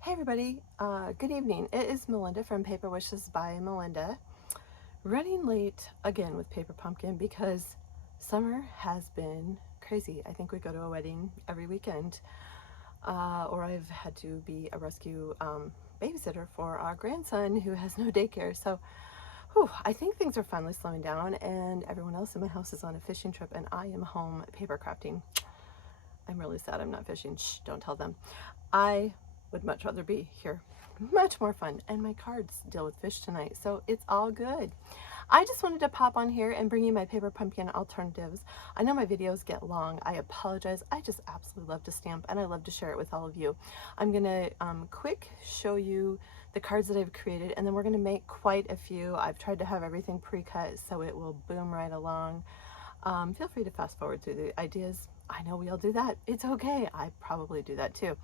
Hey everybody, good evening. It is Melinda from Paper Wishes by Melinda. Running late again with Paper Pumpkin because summer has been crazy. I think we go to a wedding every weekend, or I've had to be a rescue babysitter for our grandson who has no daycare. So, I think things are finally slowing down, and everyone else in my house is on a fishing trip, and I am home paper crafting. I'm really sad I'm not fishing. Shh, don't tell them. I would much rather be here. Much more fun. And my cards deal with fish tonight, so it's all good. I just wanted to pop on here and bring you my paper pumpkin alternatives. I know my videos get long. I apologize. I just absolutely love to stamp and I love to share it with all of you. I'm going to quick show you the cards that I've created, and then we're going to make quite a few. I've tried to have everything pre-cut so it will boom right along. Feel free to fast forward through the ideas. I know we all do that. It's okay. I probably do that too.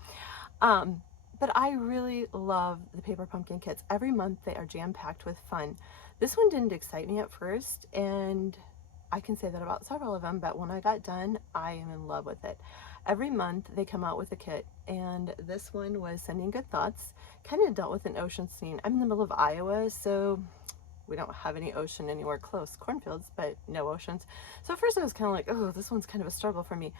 But I really love the paper pumpkin kits. Every month they are jam-packed with fun. This one didn't excite me at first, and I can say that about several of them, but when I got done, I am in love with it. Every month they come out with a kit, and this one was Sending Good Thoughts. Kind of dealt with an ocean scene. I'm in the middle of Iowa, so we don't have any ocean anywhere close. Cornfields, but no oceans. So at first I was kind of like, oh, this one's kind of a struggle for me,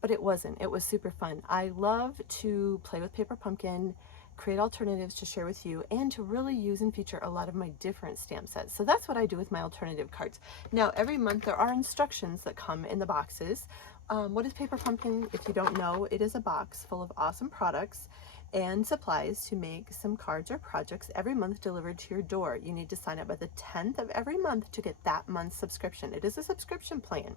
but it wasn't. It was super fun. I love to play with paper pumpkin, create alternatives to share with you, and to really use and feature a lot of my different stamp sets. So that's what I do with my alternative cards. Now, every month there are instructions that come in the boxes. What is Paper Pumpkin? If you don't know, it is a box full of awesome products and supplies to make some cards or projects every month delivered to your door. You need to sign up by the 10th of every month to get that month's subscription. It is a subscription plan.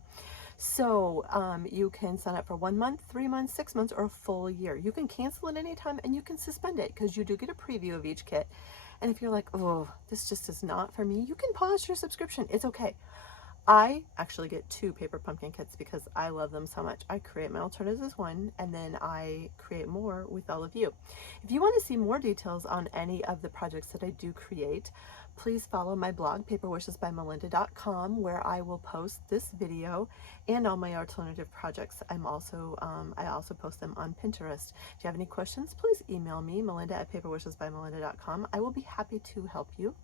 So you can sign up for 1 month, 3 months, 6 months, or a full year. You can cancel it anytime and you can suspend it because you do get a preview of each kit. And if you're like, oh, this just is not for me, you can pause your subscription. It's okay. I actually get 2 paper pumpkin kits because I love them so much. I create my alternatives as one, and then I create more with all of you. If you want to see more details on any of the projects that I do create, please follow my blog, paperwishesbymelinda.com, where I will post this video and all my alternative projects. I also post them on Pinterest. If you have any questions, please email me, melinda@paperwishesbymelinda.com. I will be happy to help you.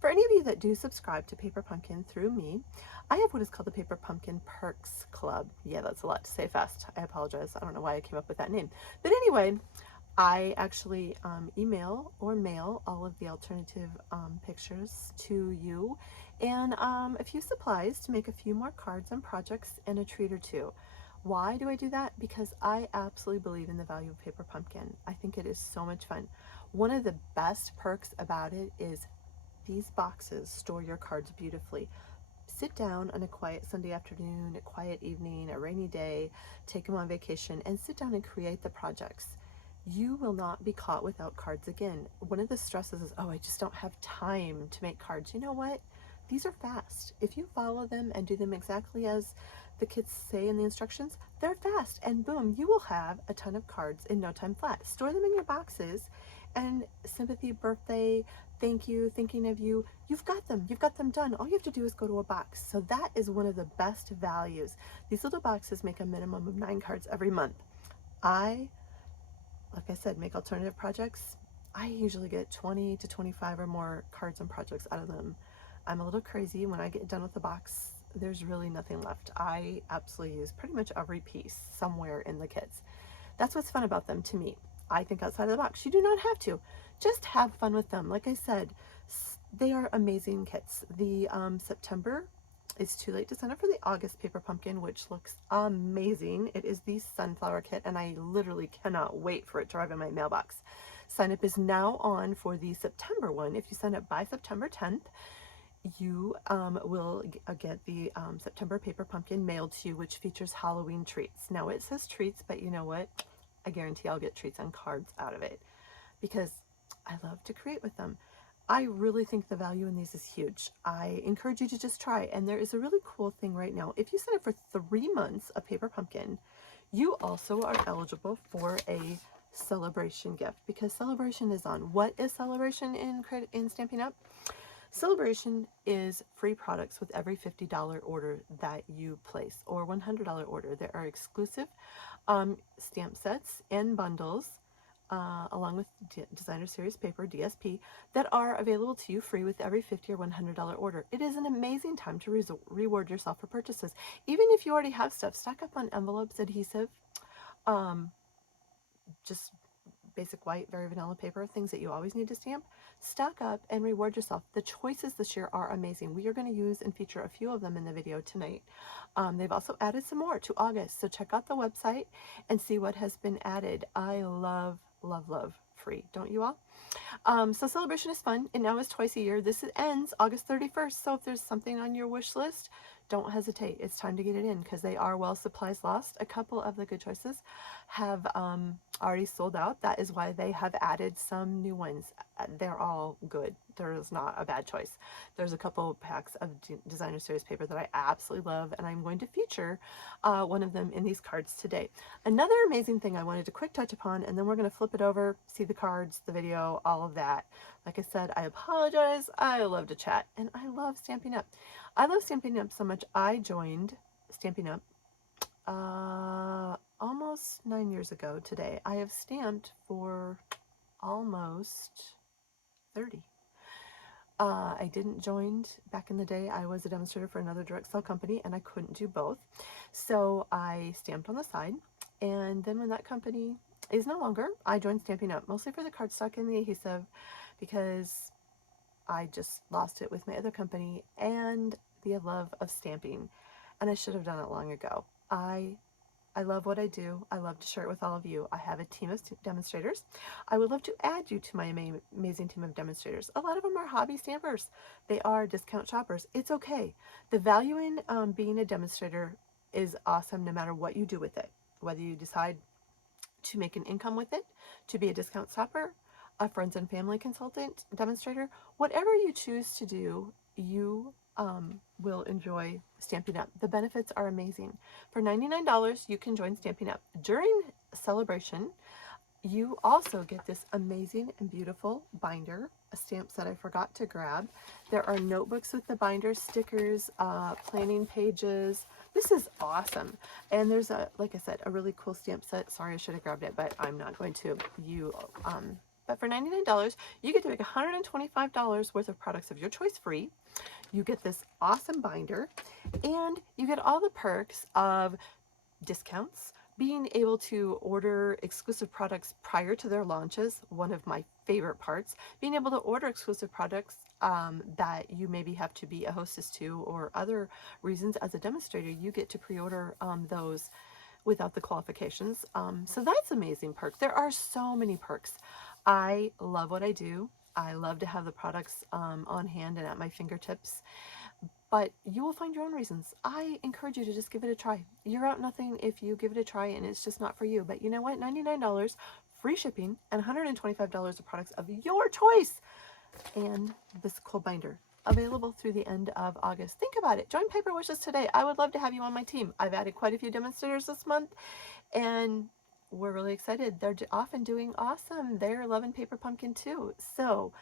For any of you that do subscribe to Paper Pumpkin through me, I have what is called the Paper Pumpkin Perks Club. Yeah, that's a lot to say fast. I apologize. I don't know why I came up with that name. But anyway, I actually email or mail all of the alternative pictures to you, and a few supplies to make a few more cards and projects and a treat or two. Why do I do that? Because I absolutely believe in the value of Paper Pumpkin. I think it is so much fun. One of the best perks about it is these boxes store your cards beautifully. Sit down on a quiet Sunday afternoon, a quiet evening, a rainy day, take them on vacation, and sit down and create the projects. You will not be caught without cards again. One of the stresses is, oh, I just don't have time to make cards. You know what? These are fast. If you follow them and do them exactly as the kits say in the instructions, they're fast, and boom, you will have a ton of cards in no time flat. Store them in your boxes, and sympathy, birthday, thank you, thinking of you, you've got them done. All you have to do is go to a box. So that is one of the best values. These little boxes make a minimum of 9 cards every month. Like I said, make alternative projects. I usually get 20 to 25 or more cards and projects out of them. I'm a little crazy. When I get done with the box, there's really nothing left. I absolutely use pretty much every piece somewhere in the kits. That's what's fun about them to me. I think outside of the box, you do not have to. Just have fun with them. Like I said, they are amazing kits. The September, it's too late to sign up for the August Paper Pumpkin, which looks amazing. It is the Sunflower Kit, and I literally cannot wait for it to arrive in my mailbox. Sign up is now on for the September one. If you sign up by September 10th, you will get the September Paper Pumpkin mailed to you, which features Halloween treats. Now it says treats, but you know what? I guarantee I'll get treats and cards out of it because I love to create with them. I really think the value in these is huge. I encourage you to just try. And there is a really cool thing right now. If you sign up for 3 months of Paper Pumpkin, you also are eligible for a celebration gift, because celebration is on. What is celebration in Stampin' Up? Celebration is free products with every $50 order that you place, or $100 order. There are exclusive stamp sets and bundles along with Designer Series Paper, DSP, that are available to you free with every $50 or $100 order. It is an amazing time to reward yourself for purchases. Even if you already have stuff, stock up on envelopes, adhesive, um, just basic white, very vanilla paper, things that you always need to stamp. Stock up and reward yourself. The choices this year are amazing. We are going to use and feature a few of them in the video tonight. They've also added some more to August, so check out the website and see what has been added. I love, love, love free. Don't you all? So celebration is fun. It now is twice a year. This ends August 31st. So if there's something on your wish list, don't hesitate. It's time to get it in because they are while supplies last. A couple of the good choices have already sold out. That is why they have added some new ones. They're all good. There is not a bad choice. There's a couple packs of Designer Series paper that I absolutely love, and I'm going to feature one of them in these cards today. Another amazing thing I wanted to quick touch upon, and then we're going to flip it over, see the cards, the video, all of that. Like I said, I apologize. I love to chat, and I love Stampin' Up. I love Stampin' Up so much, I joined Stampin' Up almost 9 years ago today. I have stamped for almost 30. I didn't join back in the day. I was a demonstrator for another direct sell company and I couldn't do both. So I stamped on the side. And then when that company is no longer, I joined Stampin' Up, mostly for the cardstock and the adhesive because I just lost it with my other company and the love of stamping. And I should have done it long ago. I love what I do. I love to share it with all of you. I have a team of demonstrators. I would love to add you to my amazing team of demonstrators. A lot of them are hobby stampers. They are discount shoppers. It's okay. The value in being a demonstrator is awesome no matter what you do with it. Whether you decide to make an income with it, to be a discount shopper, a friends and family consultant, demonstrator, whatever you choose to do, you will enjoy Stampin' Up. The benefits are amazing. For $99, you can join Stampin' Up. During celebration, you also get this amazing and beautiful binder, a stamp set I forgot to grab. There are notebooks with the binder, stickers, planning pages. This is awesome. And there's a, like I said, a really cool stamp set. Sorry, I should have grabbed it, but I'm not going to. But for $99, you get to make $125 worth of products of your choice free. You get this awesome binder, and you get all the perks of discounts, being able to order exclusive products prior to their launches, one of my favorite parts, being able to order exclusive products that you maybe have to be a hostess to or other reasons. As a demonstrator, you get to pre-order those without the qualifications. So that's amazing perk. There are so many perks. I love what I do. I love to have the products on hand and at my fingertips, but you will find your own reasons. I encourage you to just give it a try. You're out nothing if you give it a try and it's just not for you. But you know what? $99, free shipping, and $125 of products of your choice, and this cool binder available through the end of August. Think about it. Join Paper Wishes today. I would love to have you on my team. I've added quite a few demonstrators this month, and we're really excited. They're often doing awesome. They're loving Paper Pumpkin too. So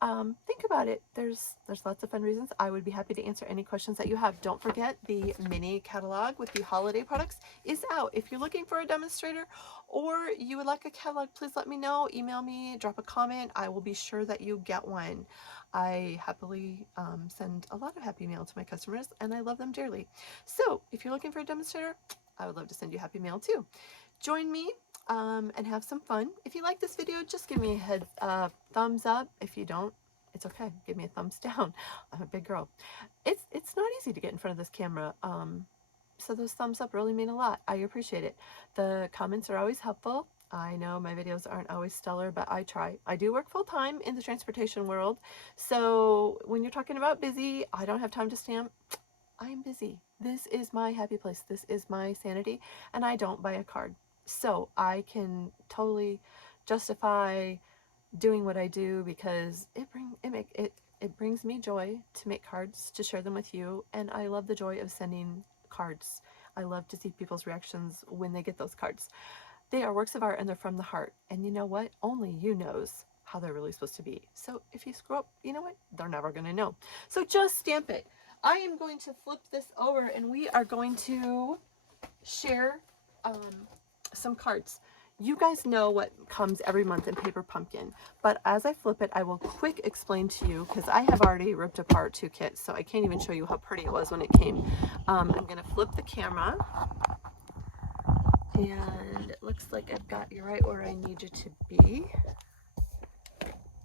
think about it. There's lots of fun reasons. I would be happy to answer any questions that you have. Don't forget, the mini catalog with the holiday products is out. If you're looking for a demonstrator or you would like a catalog, please let me know. Email me, drop a comment. I will be sure that you get one. I happily send a lot of happy mail to my customers, and I love them dearly. So if you're looking for a demonstrator, I would love to send you happy mail too. Join me and have some fun. If you like this video, just give me a thumbs up. If you don't, it's okay. Give me a thumbs down. I'm a big girl. It's not easy to get in front of this camera. So those thumbs up really mean a lot. I appreciate it. The comments are always helpful. I know my videos aren't always stellar, but I try. I do work full time in the transportation world. So when you're talking about busy, I don't have time to stamp. I'm busy. This is my happy place. This is my sanity, and I don't buy a card. So I can totally justify doing what I do because it brings me joy to make cards, to share them with you, and I love the joy of sending cards. I love to see people's reactions when they get those cards. They are works of art and they're from the heart. And you know what? Only you knows how they're really supposed to be. So if you screw up, you know what? They're never going to know. So just stamp it. I am going to flip this over and we are going to share some cards. You guys know what comes every month in Paper Pumpkin, but as I flip it, I will quick explain to you, because I have already ripped apart 2 kits, so I can't even show you how pretty it was when it came. I'm going to flip the camera, and it looks like I've got you right where I need you to be.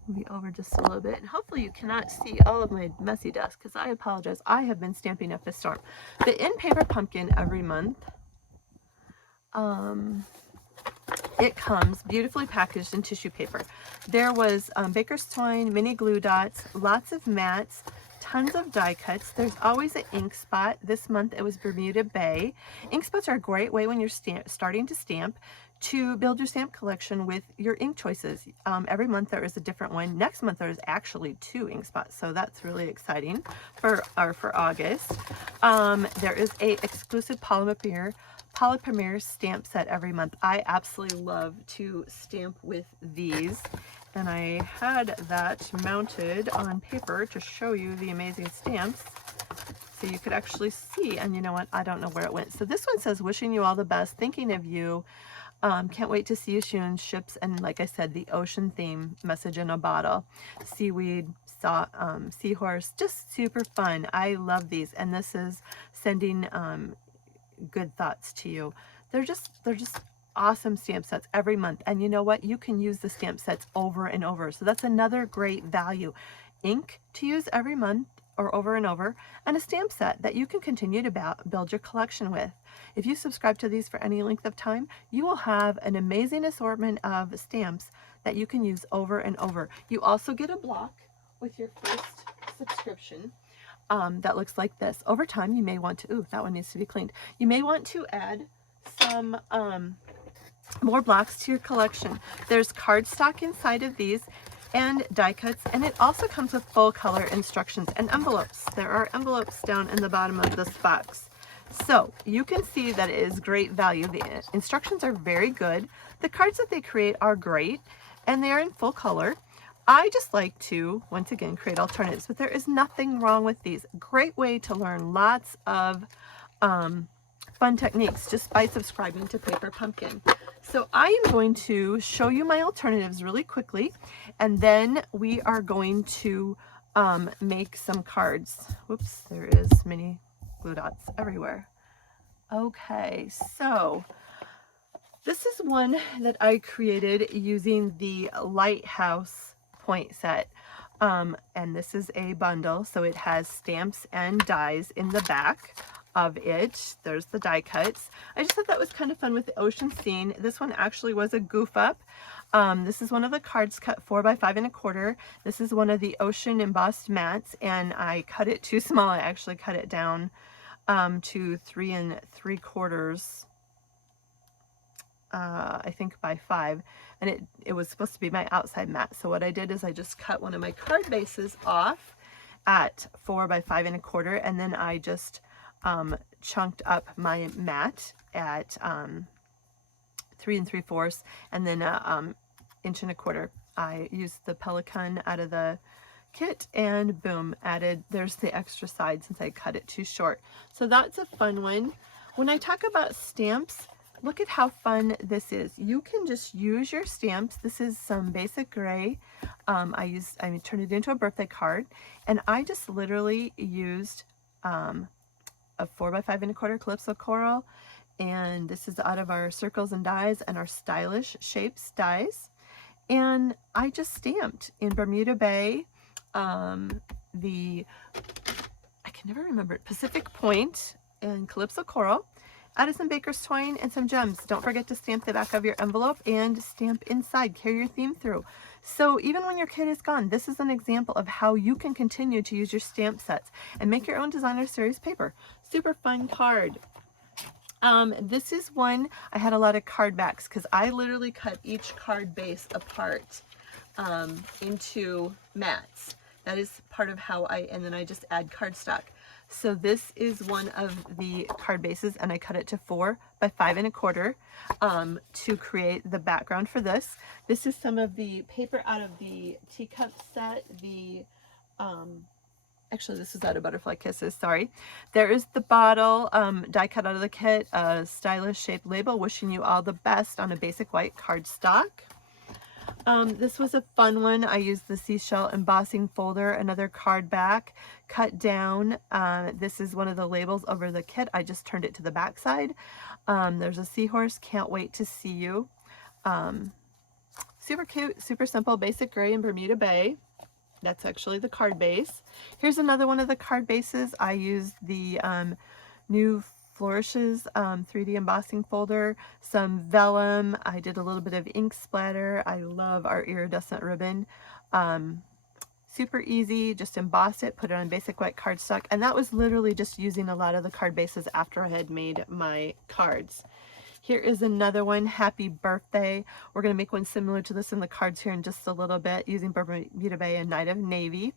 Move you over just a little bit, and hopefully you cannot see all of my messy desk, because I apologize. I have been stamping up a storm. But in Paper Pumpkin every month, it comes beautifully packaged in tissue paper. There was baker's twine, mini glue dots, lots of mats, tons of die cuts. There's always an ink spot. This month it was Bermuda Bay. Ink spots are a great way when you're starting to stamp to build your stamp collection with your ink choices. Every month there is a different one. Next month there's actually 2 ink spots, so that's really exciting for August. There is a exclusive polymer stamp set every month. I absolutely love to stamp with these, and I had that mounted on paper to show you the amazing stamps so you could actually see. And you know what, I don't know where it went. So this one says, wishing you all the best, thinking of you, can't wait to see you soon, ships, and like I said, the ocean theme, message in a bottle, seaweed, seahorse, just super fun. I love these, and this is sending good thoughts to you. They're just awesome stamp sets every month. And you know what, you can use the stamp sets over and over, so that's another great value. Ink to use every month or over and over, and a stamp set that you can continue to build your collection with. If you subscribe to these for any length of time, you will have an amazing assortment of stamps that you can use over and over. You also get a block with your first subscription that looks like this. Over time, you may want to, ooh, that one needs to be cleaned. You may want to add some more blocks to your collection. There's cardstock inside of these and die cuts, and it also comes with full color instructions and envelopes. There are envelopes down in the bottom of this box. So you can see that it is great value. The instructions are very good. The cards that they create are great, and they are in full color. I just like to, once again, create alternatives, but there is nothing wrong with these. Great way to learn lots of fun techniques just by subscribing to Paper Pumpkin. So I am going to show you my alternatives really quickly, and then we are going to make some cards. Whoops, there is mini glue dots everywhere. Okay, so this is one that I created using the Lighthouse point set. And this is a bundle, so it has stamps and dies in the back of it. There's the die cuts. I just thought that was kind of fun with the ocean scene. This one actually was a goof up. This is one of the cards cut 4 by 5 1/4. This is one of the ocean embossed mats, and I cut it too small. I actually cut it down to 3 3/4. I think by 5, and it was supposed to be my outside mat. So what I did is I just cut one of my card bases off at 4 by 5 1/4, and then I just chunked up my mat at 3 3/4, and then 1 1/4 inch. I used the Pelican out of the kit, and boom, added, there's the extra side since I cut it too short. So that's a fun one. When I talk about stamps, look at how fun this is. You can just use your stamps. This is some basic gray. I turned it into a birthday card, and I just literally used a 4 by 5 1/4 Calypso Coral, and this is out of our Circles and Dies and our Stylish Shapes dies. And I just stamped in Bermuda Bay, I can never remember it, Pacific Point and Calypso Coral. Added some baker's twine and some gems. Don't forget to stamp the back of your envelope and stamp inside. Carry your theme through. So even when your kit is gone, this is an example of how you can continue to use your stamp sets and make your own designer series paper. Super fun card. This is one, I had a lot of card backs because I literally cut each card base apart into mats. That is part of how and then I just add cardstock. So this is one of the card bases, and I cut it to 4 by 5 1/4 to create the background for this. This is some of the paper out of the teacup set, the Actually, this is out of Butterfly Kisses, sorry. There is the bottle, die cut out of the kit, a stylish shaped label, wishing you all the best on a basic white cardstock. This was a fun one. I used the seashell embossing folder, another card back, cut down. This is one of the labels over the kit. I just turned it to the back side. There's a seahorse, can't wait to see you. Super cute, super simple, basic gray and Bermuda Bay. That's actually the card base. Here's another one of the card bases. I used the new Flourishes 3D embossing folder, some vellum. I did a little bit of ink splatter. I love our iridescent ribbon. Super easy, just emboss it, put it on basic white cardstock, and that was literally just using a lot of the card bases after I had made my cards. Here is another one, Happy Birthday. We're going to make one similar to this in the cards here in just a little bit using Bermuda Bay and Night of Navy.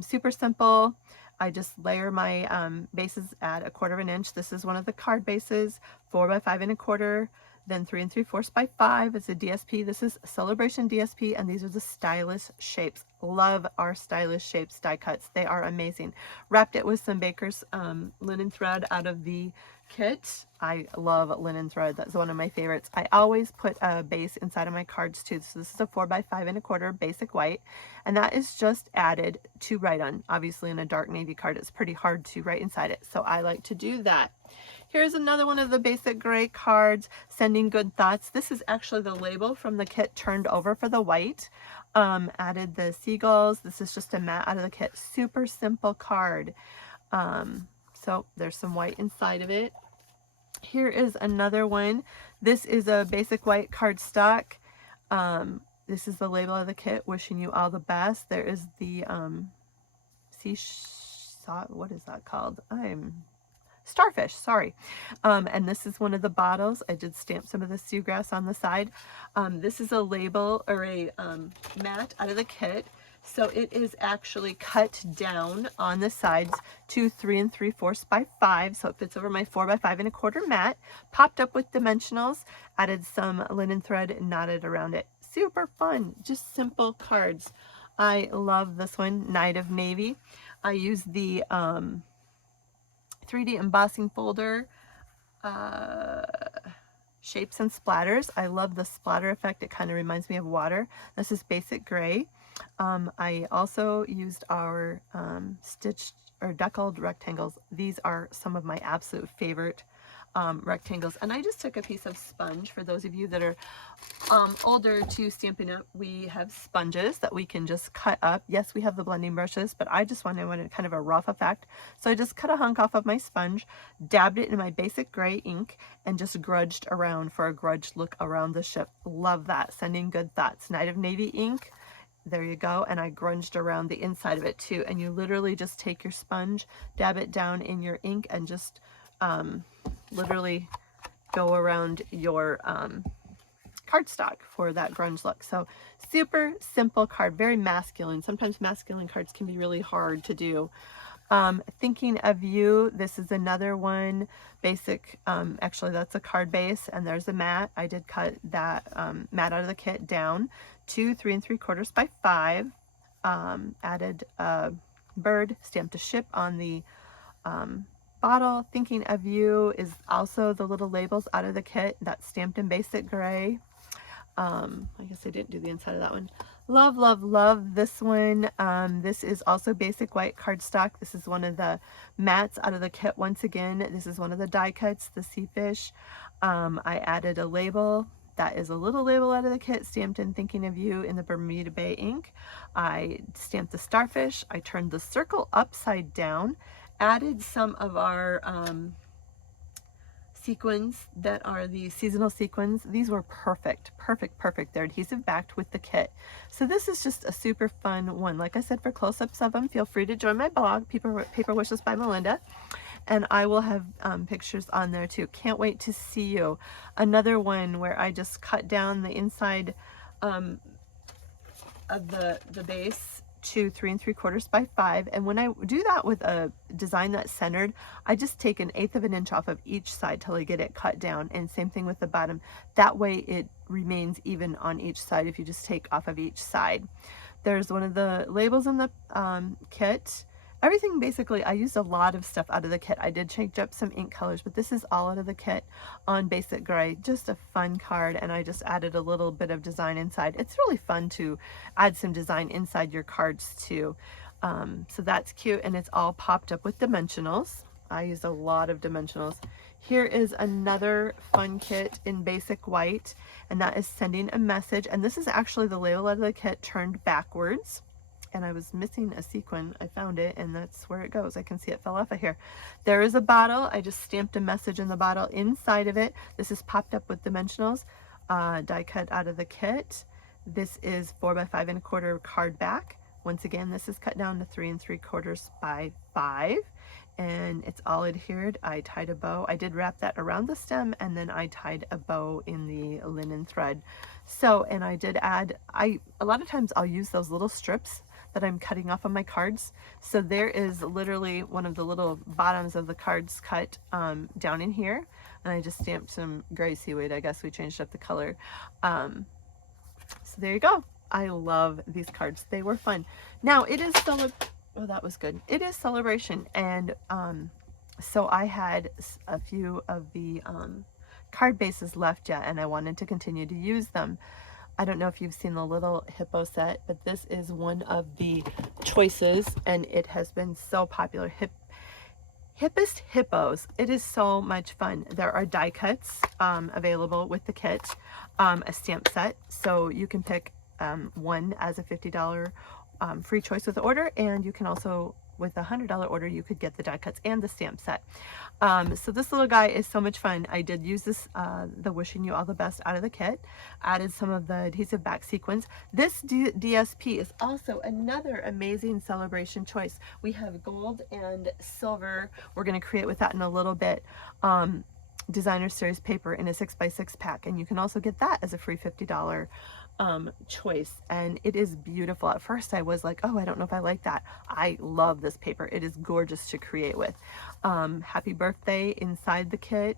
Super simple. I just layer my bases at 1/4 inch. This is one of the card bases, 4 by 5 1/4, then 3 3/4 by 5. It's a DSP. This is Celebration DSP, and these are the stylish shapes. Love our stylish shapes die cuts. They are amazing. Wrapped it with some Baker's linen thread out of the kit. I love linen thread. That's one of my favorites. I always put a base inside of my cards too. So this is a 4 by 5 1/4 basic white, and that is just added to write on. Obviously in a dark navy card, it's pretty hard to write inside it. So I like to do that. Here's another one of the basic gray cards, Sending Good Thoughts. This is actually the label from the kit turned over for the white. Added the seagulls. This is just a mat out of the kit. Super simple card. So there's some white inside of it. Here is another one. This is a basic white cardstock. This is the label of the kit, wishing you all the best. There is the what is that called? Starfish, sorry. And this is one of the bottles. I did stamp some of the seagrass on the side. This is a label or a mat out of the kit. So it is actually cut down on the sides to 3 3/4 by 5. So it fits over my 4 by 5 1/4 mat. Popped up with dimensionals. Added some linen thread and knotted around it. Super fun. Just simple cards. I love this one, Night of Navy. I use the 3D embossing folder, shapes and splatters. I love the splatter effect. It kind of reminds me of water. This is basic gray. I also used our stitched or deckled rectangles. These are some of my absolute favorite rectangles. And I just took a piece of sponge. For those of you that are older to Stampin' Up, we have sponges that we can just cut up. Yes, we have the blending brushes, but I just wanted kind of a rough effect. So I just cut a hunk off of my sponge, dabbed it in my basic gray ink, and just grudged around for a grudge look around the ship. Love that. Sending Good Thoughts. Night of Navy ink. There you go. And I grunged around the inside of it too. And you literally just take your sponge, dab it down in your ink, and just literally go around your cardstock for that grunge look. So super simple card, very masculine. Sometimes masculine cards can be really hard to do. Thinking of You, this is another one, basic, actually that's a card base, and there's a mat. I did cut that mat out of the kit down to 3 3/4 by 5. Added a bird, stamped a ship on the bottle. Thinking of You is also the little labels out of the kit that's stamped in basic gray. I guess I didn't do the inside of that one. Love, love, love this one. This is also basic white cardstock. This is one of the mats out of the kit once again. This is one of the die cuts, the sea fish. I added a label. That is a little label out of the kit, stamped in Thinking of You in the Bermuda Bay ink. I stamped the starfish. I turned the circle upside down, added some of our sequins that are the seasonal sequins. These were perfect, perfect, perfect. They're adhesive backed with the kit. So this is just a super fun one. Like I said, for close-ups of them, feel free to join my blog, Paper Wishes by Melinda, and I will have pictures on there too. Can't wait to see you. Another one where I just cut down the inside of the base to 3 3/4 by 5, and when I do that with a design that's centered, I just take 1/8 of an inch off of each side till I get it cut down, and same thing with the bottom. That way it remains even on each side if you just take off of each side. There's one of the labels in the kit. everything basically, I used a lot of stuff out of the kit. I did change up some ink colors, but this is all out of the kit on basic gray. Just a fun card, and I just added a little bit of design inside. It's really fun to add some design inside your cards too. So that's cute, and it's all popped up with dimensionals. I used a lot of dimensionals. Here is another fun kit in basic white, and that is sending a message. And this is actually the label out of the kit turned backwards. And I was missing a sequin. I found it, and that's where it goes. I can see it fell off of here. There is a bottle. I just stamped a message in the bottle inside of it. This is popped up with dimensionals, die cut out of the kit. This is 4 by 5 1/4 card back. Once again, this is cut down to 3 3/4 by 5, and it's all adhered. I tied a bow. I did wrap that around the stem, and then I tied a bow in the linen thread. So, and I did add, a lot of times I'll use those little strips that I'm cutting off of my cards. So there is literally one of the little bottoms of the cards cut down in here, and I just stamped some gray seaweed. I guess we changed up the color. So there you go. I love these cards. They were fun. Now it is oh, that was good. It is celebration, and so I had a few of the card bases left yet, and I wanted to continue to use them. I don't know if you've seen the little hippo set, but this is one of the choices, and it has been so popular. Hippest Hippos. It is so much fun. There are die cuts available with the kit, a stamp set, so you can pick one as a $50 free choice with the order, and you can also, with a $100 order, you could get the die cuts and the stamp set. So this little guy is so much fun. I did use this, the Wishing You All the Best out of the kit, added some of the adhesive back sequins. This DSP is also another amazing celebration choice. We have gold and silver. We're going to create with that in a little bit. Designer Series paper in a 6x6 pack, and you can also get that as a free $50 choice, and it is beautiful. At first I was like, oh, I don't know if I like that. I love this paper. It is gorgeous to create with. Happy birthday inside the kit,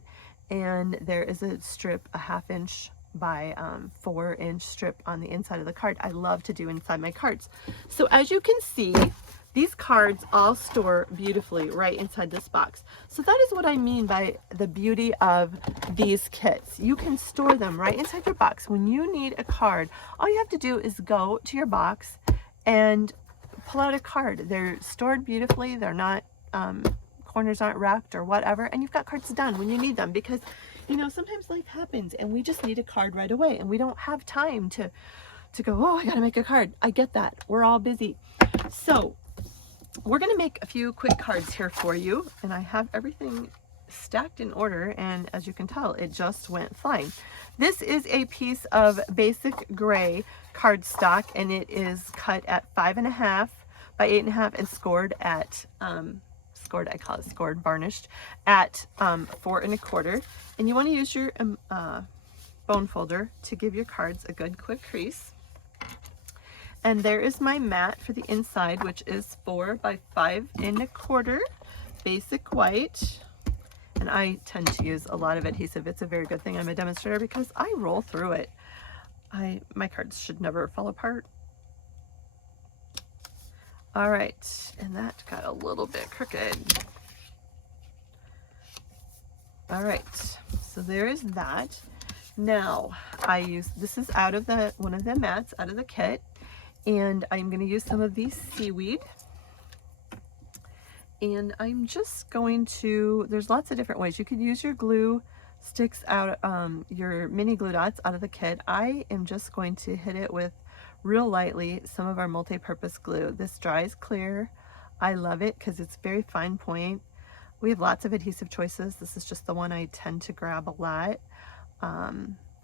and there is a strip, a 1/2 inch by 4 inch strip on the inside of the card. I love to do inside my cards. So as you can see, these cards all store beautifully right inside this box. So that is what I mean by the beauty of these kits. You can store them right inside your box. When you need a card, all you have to do is go to your box and pull out a card. They're stored beautifully. They're not, corners aren't wrapped or whatever, and you've got cards done when you need them, because, you know, sometimes life happens and we just need a card right away, and we don't have time to go, oh, I gotta make a card. I get that. We're all busy. So we're going to make a few quick cards here for you, and I have everything stacked in order, and as you can tell, it just went flying. This is a piece of basic gray cardstock, and it is cut at 5.5 by 8.5 and scored at scored, I call it scored, varnished at 4 1/4, and you want to use your bone folder to give your cards a good quick crease. And there is my mat for the inside, which is 4 by 5 1/4 basic white. And I tend to use a lot of adhesive. It's a very good thing I'm a demonstrator, because I roll through it. My cards should never fall apart. All right, and that got a little bit crooked. All right, so there is that. Now this is out of one of the mats out of the kit. And I'm going to use some of these seaweed, and I'm just going to, there's lots of different ways. You could use your glue sticks out, your mini glue dots out of the kit. I am just going to hit it with real lightly some of our multi-purpose glue. This dries clear. I love it because it's very fine point. We have lots of adhesive choices. This is just the one I tend to grab a lot.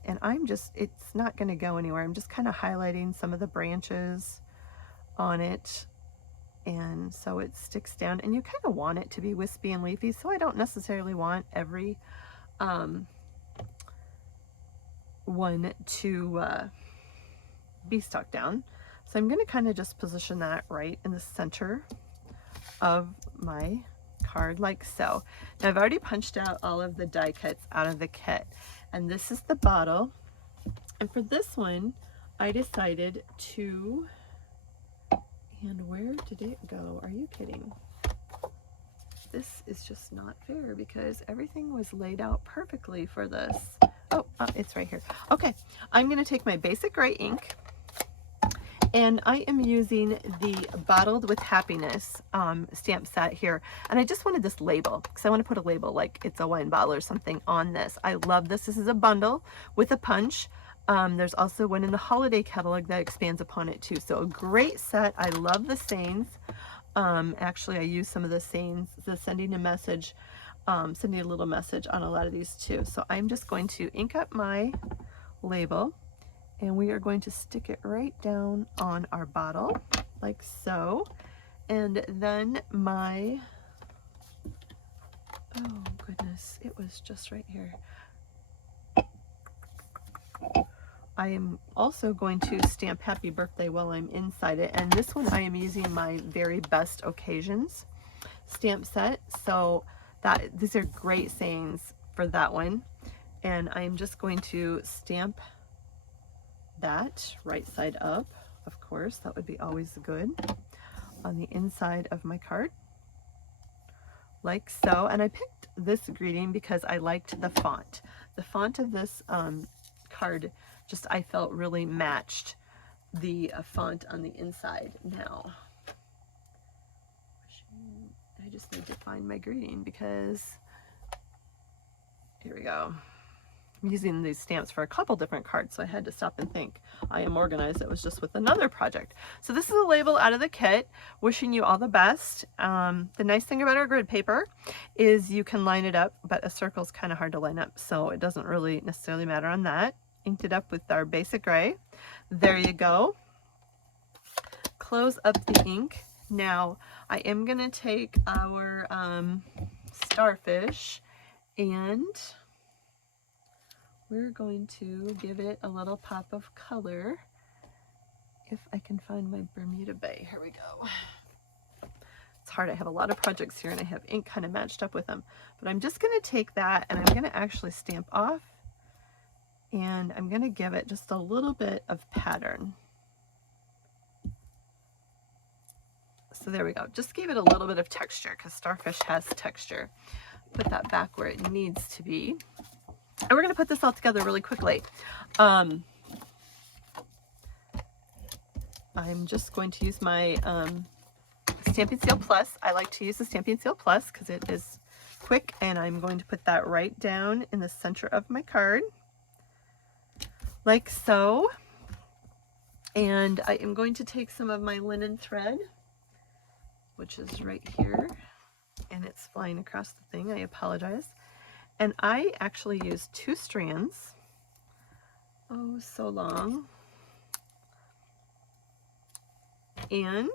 And it's not going to go anywhere. I'm just kind of highlighting some of the branches on it, and so it sticks down, and you kind of want it to be wispy and leafy, so I don't necessarily want every one to be stuck down. So I'm going to kind of just position that right in the center of my card, like so. Now I've already punched out all of the die cuts out of the kit, and this is the bottle. And for this one, I decided to, and where did it go? Are you kidding? this is just not fair because everything was laid out perfectly for this. Oh, it's right here. Okay, I'm going to take my basic gray ink, and I am using the Bottled with Happiness stamp set here. And I just wanted this label because I want to put a label like it's a wine bottle or something on this. I love this. This is a bundle with a punch. There's also one in the holiday catalog that expands upon it too. So a great set. I love the sayings. Actually, I use some of the sayings, the sending a message, sending a little message on a lot of these too. So I'm just going to ink up my label, and we are going to stick it right down on our bottle like so. And then my, oh goodness, it was just right here. I am also going to stamp happy birthday while I'm inside it. And this one I am using my Very Best Occasions stamp set. So these are great sayings for that one. And I'm just going to stamp that right side up. Of course, that would be always good on the inside of my card. Like so. And I picked this greeting because I liked the font. The font of this card just, I felt really matched the font on the inside. Now, I just need to find my greeting because, here we go. I'm using these stamps for a couple different cards, so I had to stop and think. I am organized. It was just with another project. So this is a label out of the kit. Wishing you all the best. The nice thing about our grid paper is you can line it up, but a circle is kind of hard to line up, so it doesn't really necessarily matter on that. Inked it up with our basic gray. There you go. Close up the ink. Now I am going to take our starfish, and we're going to give it a little pop of color. If I can find my Bermuda Bay. Here we go. It's hard. I have a lot of projects here and I have ink kind of matched up with them. But I'm just going to take that and I'm going to actually stamp off, and I'm going to give it just a little bit of pattern. So there we go. Just gave it a little bit of texture because starfish has texture. Put that back where it needs to be. And we're going to put this all together really quickly. I'm just going to use my Stampin' Seal Plus. I like to use the Stampin' Seal Plus because it is quick, and I'm going to put that right down in the center of my card. Like so. And I am going to take some of my linen thread, which is right here, and it's flying across the thing. I apologize. And I actually use 2 strands. Oh, so long. And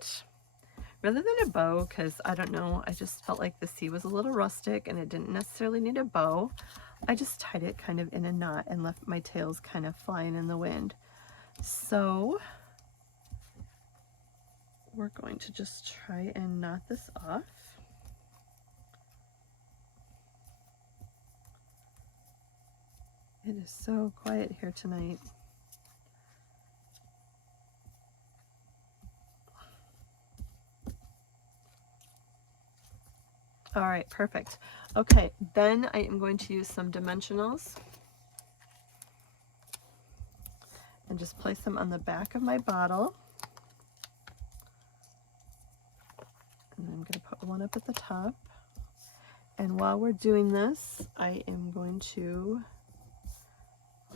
rather than a bow, because I don't know, I just felt like the C was a little rustic and it didn't necessarily need a bow, I just tied it kind of in a knot and left my tails kind of flying in the wind. So we're going to just try and knot this off. It is so quiet here tonight. All right, perfect. Okay, then I am going to use some dimensionals and just place them on the back of my bottle. And I'm going to put one up at the top. And while we're doing this, I am going to,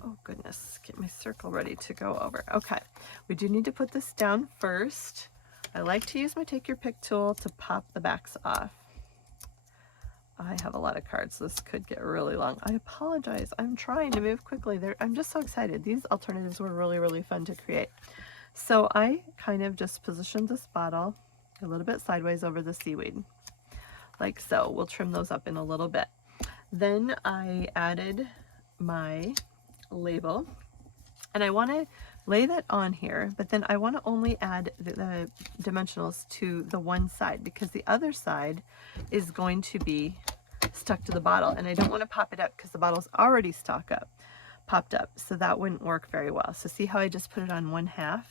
oh goodness, get my circle ready to go over. Okay, we do need to put this down first. I like to use my Take Your Pick tool to pop the backs off. I have a lot of cards, so this could get really long. I apologize. I'm trying to move quickly. I'm just so excited. These alternatives were really, really fun to create. So I kind of just positioned this bottle a little bit sideways over the seaweed, like so. We'll trim those up in a little bit. Then I added my label, and I want to lay that on here, but then I want to only add the dimensionals to the one side because the other side is going to be stuck to the bottle, and I don't want to pop it up because the bottle's already popped up, so that wouldn't work very well. So see how I just put it on 1/2,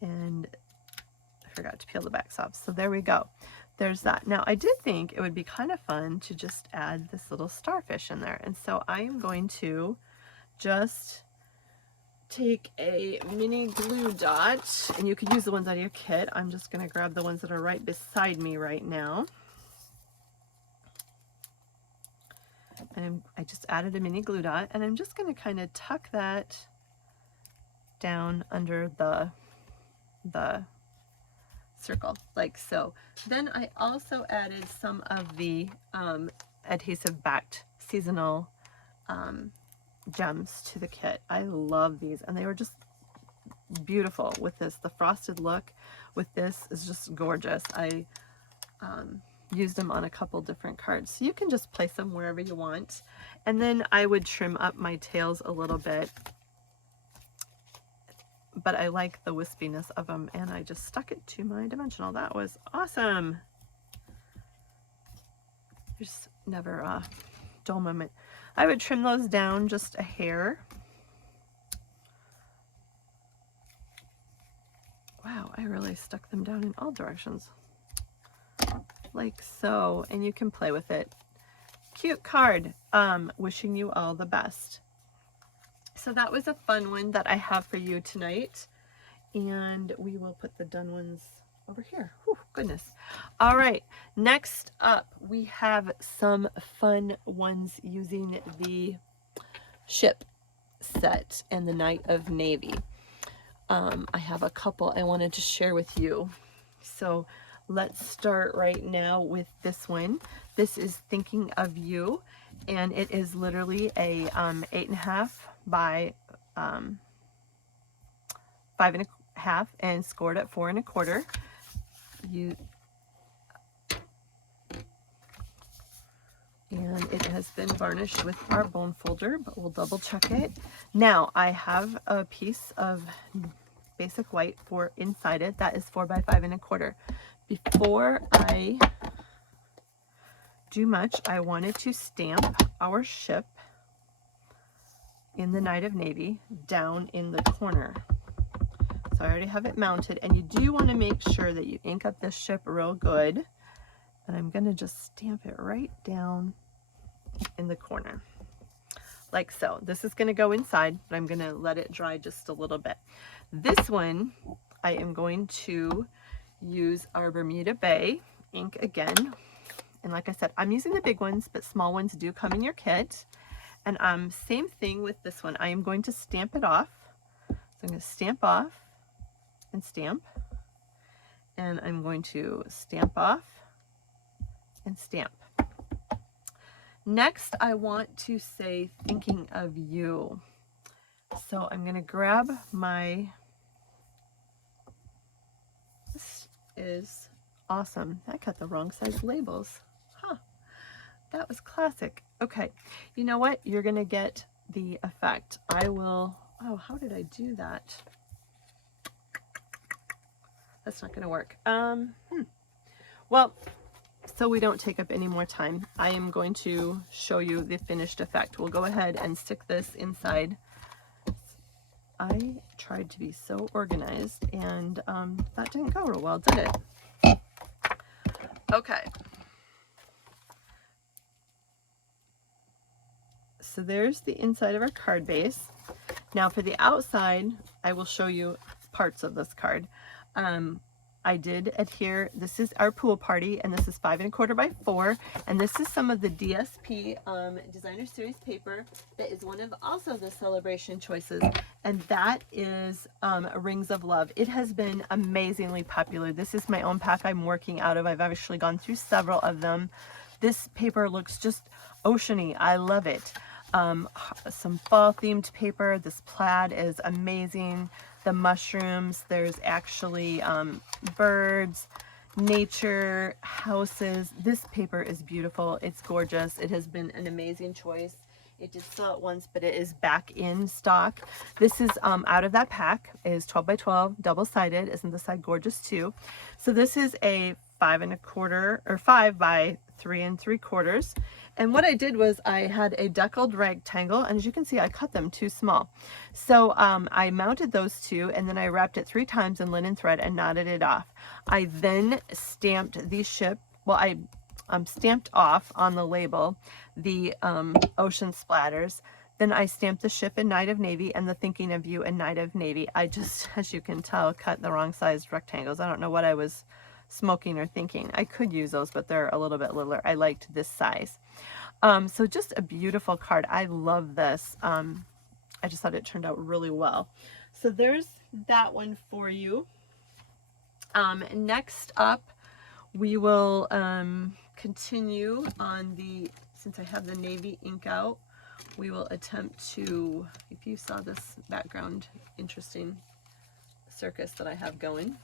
and I forgot to peel the backs off. So there we go. there's that. Now I did think it would be kind of fun to just add this little starfish in there, and so I am going to just take a mini glue dot, and you could use the ones out of your kit. I'm just going to grab the ones that are right beside me right now, and I just added a mini glue dot, and I'm just going to kind of tuck that down under the circle like so. Then I also added some of the adhesive backed seasonal gems to the kit. I love these, and they were just beautiful with this. The frosted look with this is just gorgeous. I used them on a couple different cards, so you can just place them wherever you want. And then I would trim up my tails a little bit, but I like the wispiness of them, and I just stuck it to my dimensional. That was awesome. There's never a dull moment. I would trim those down just a hair. Wow, I really stuck them down in all directions. Like so, and you can play with it. Cute card. Wishing you all the best. So that was a fun one that I have for you tonight, and we will put the done ones over here. Whew, goodness. All right, next up we have some fun ones using the ship set and the Night of Navy. I have a couple I wanted to share with you. So let's start right now with this one. This is Thinking of You, and it is literally a 8.5 by 5.5 and scored at 4 1/4. And it has been varnished with our bone folder, but we'll double check it. Now I have a piece of basic white for inside it that is 4 by 5 1/4. Before I do much, I wanted to stamp our ship in the Night of Navy down in the corner. So I already have it mounted, and you do want to make sure that you ink up this ship real good. And I'm going to just stamp it right down in the corner like so. This is going to go inside, but I'm going to let it dry just a little bit. This one I am going to use our Bermuda Bay ink again, and like I said, I'm using the big ones, but small ones do come in your kit. And same thing with this one. I am going to stamp it off. So I'm going to stamp off and stamp, and I'm going to stamp off and stamp. Next, I want to say Thinking of You. So I'm going to grab my, this is awesome. I cut the wrong size labels. Huh. That was classic. Okay, you know what? You're going to get the effect. I will, oh, how did I do that? That's not going to work. Well, so we don't take up any more time, I am going to show you the finished effect. We'll go ahead and stick this inside. I tried to be so organized, and that didn't go real well, did it? Okay. So there's the inside of our card base. Now for the outside, I will show you parts of this card. I did adhere, this is our pool party, and this is 5 1/4 by 4, and this is some of the DSP Designer Series paper that is one of also the celebration choices, and that is Rings of Love. It has been amazingly popular. This is my own pack I'm working out of. I've actually gone through several of them. This paper looks just oceany. I love it. Some fall themed paper. This plaid is amazing. The mushrooms, there's actually birds, nature, houses. This paper is beautiful. It's gorgeous. It has been an amazing choice. It did sell it once, but it is back in stock. This is out of that pack. It is 12 by 12, double-sided. Isn't the side gorgeous too? So this is a 5 1/4 or 5 by 3 3/4. And what I did was I had a deckled rectangle, and as you can see, I cut them too small. So I mounted those two, and then I wrapped it 3 times in linen thread and knotted it off. I then stamped the ship well, I stamped off on the label the ocean splatters. Then I stamped the ship in Night of Navy and the Thinking of You in Night of Navy. I just, as you can tell, cut the wrong sized rectangles. I don't know what I was smoking or thinking. I could use those, but they're a little bit littler. I liked this size. So just a beautiful card. I love this. I just thought it turned out really well. So there's that one for you. Next up, we will continue on the, since I have the navy ink out, we will attempt to, if you saw this background, interesting circus that I have going.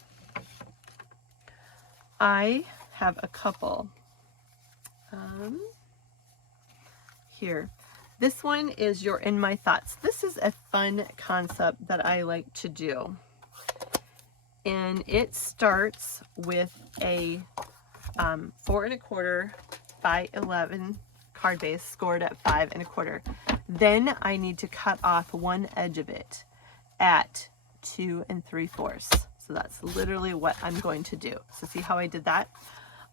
I have a couple here. This one is You're in My Thoughts. This is a fun concept that I like to do. And it starts with a 4 1/4 by 11 card base scored at 5 1/4. Then I need to cut off one edge of it at 2 3/4. So that's literally what I'm going to do. So see how I did that?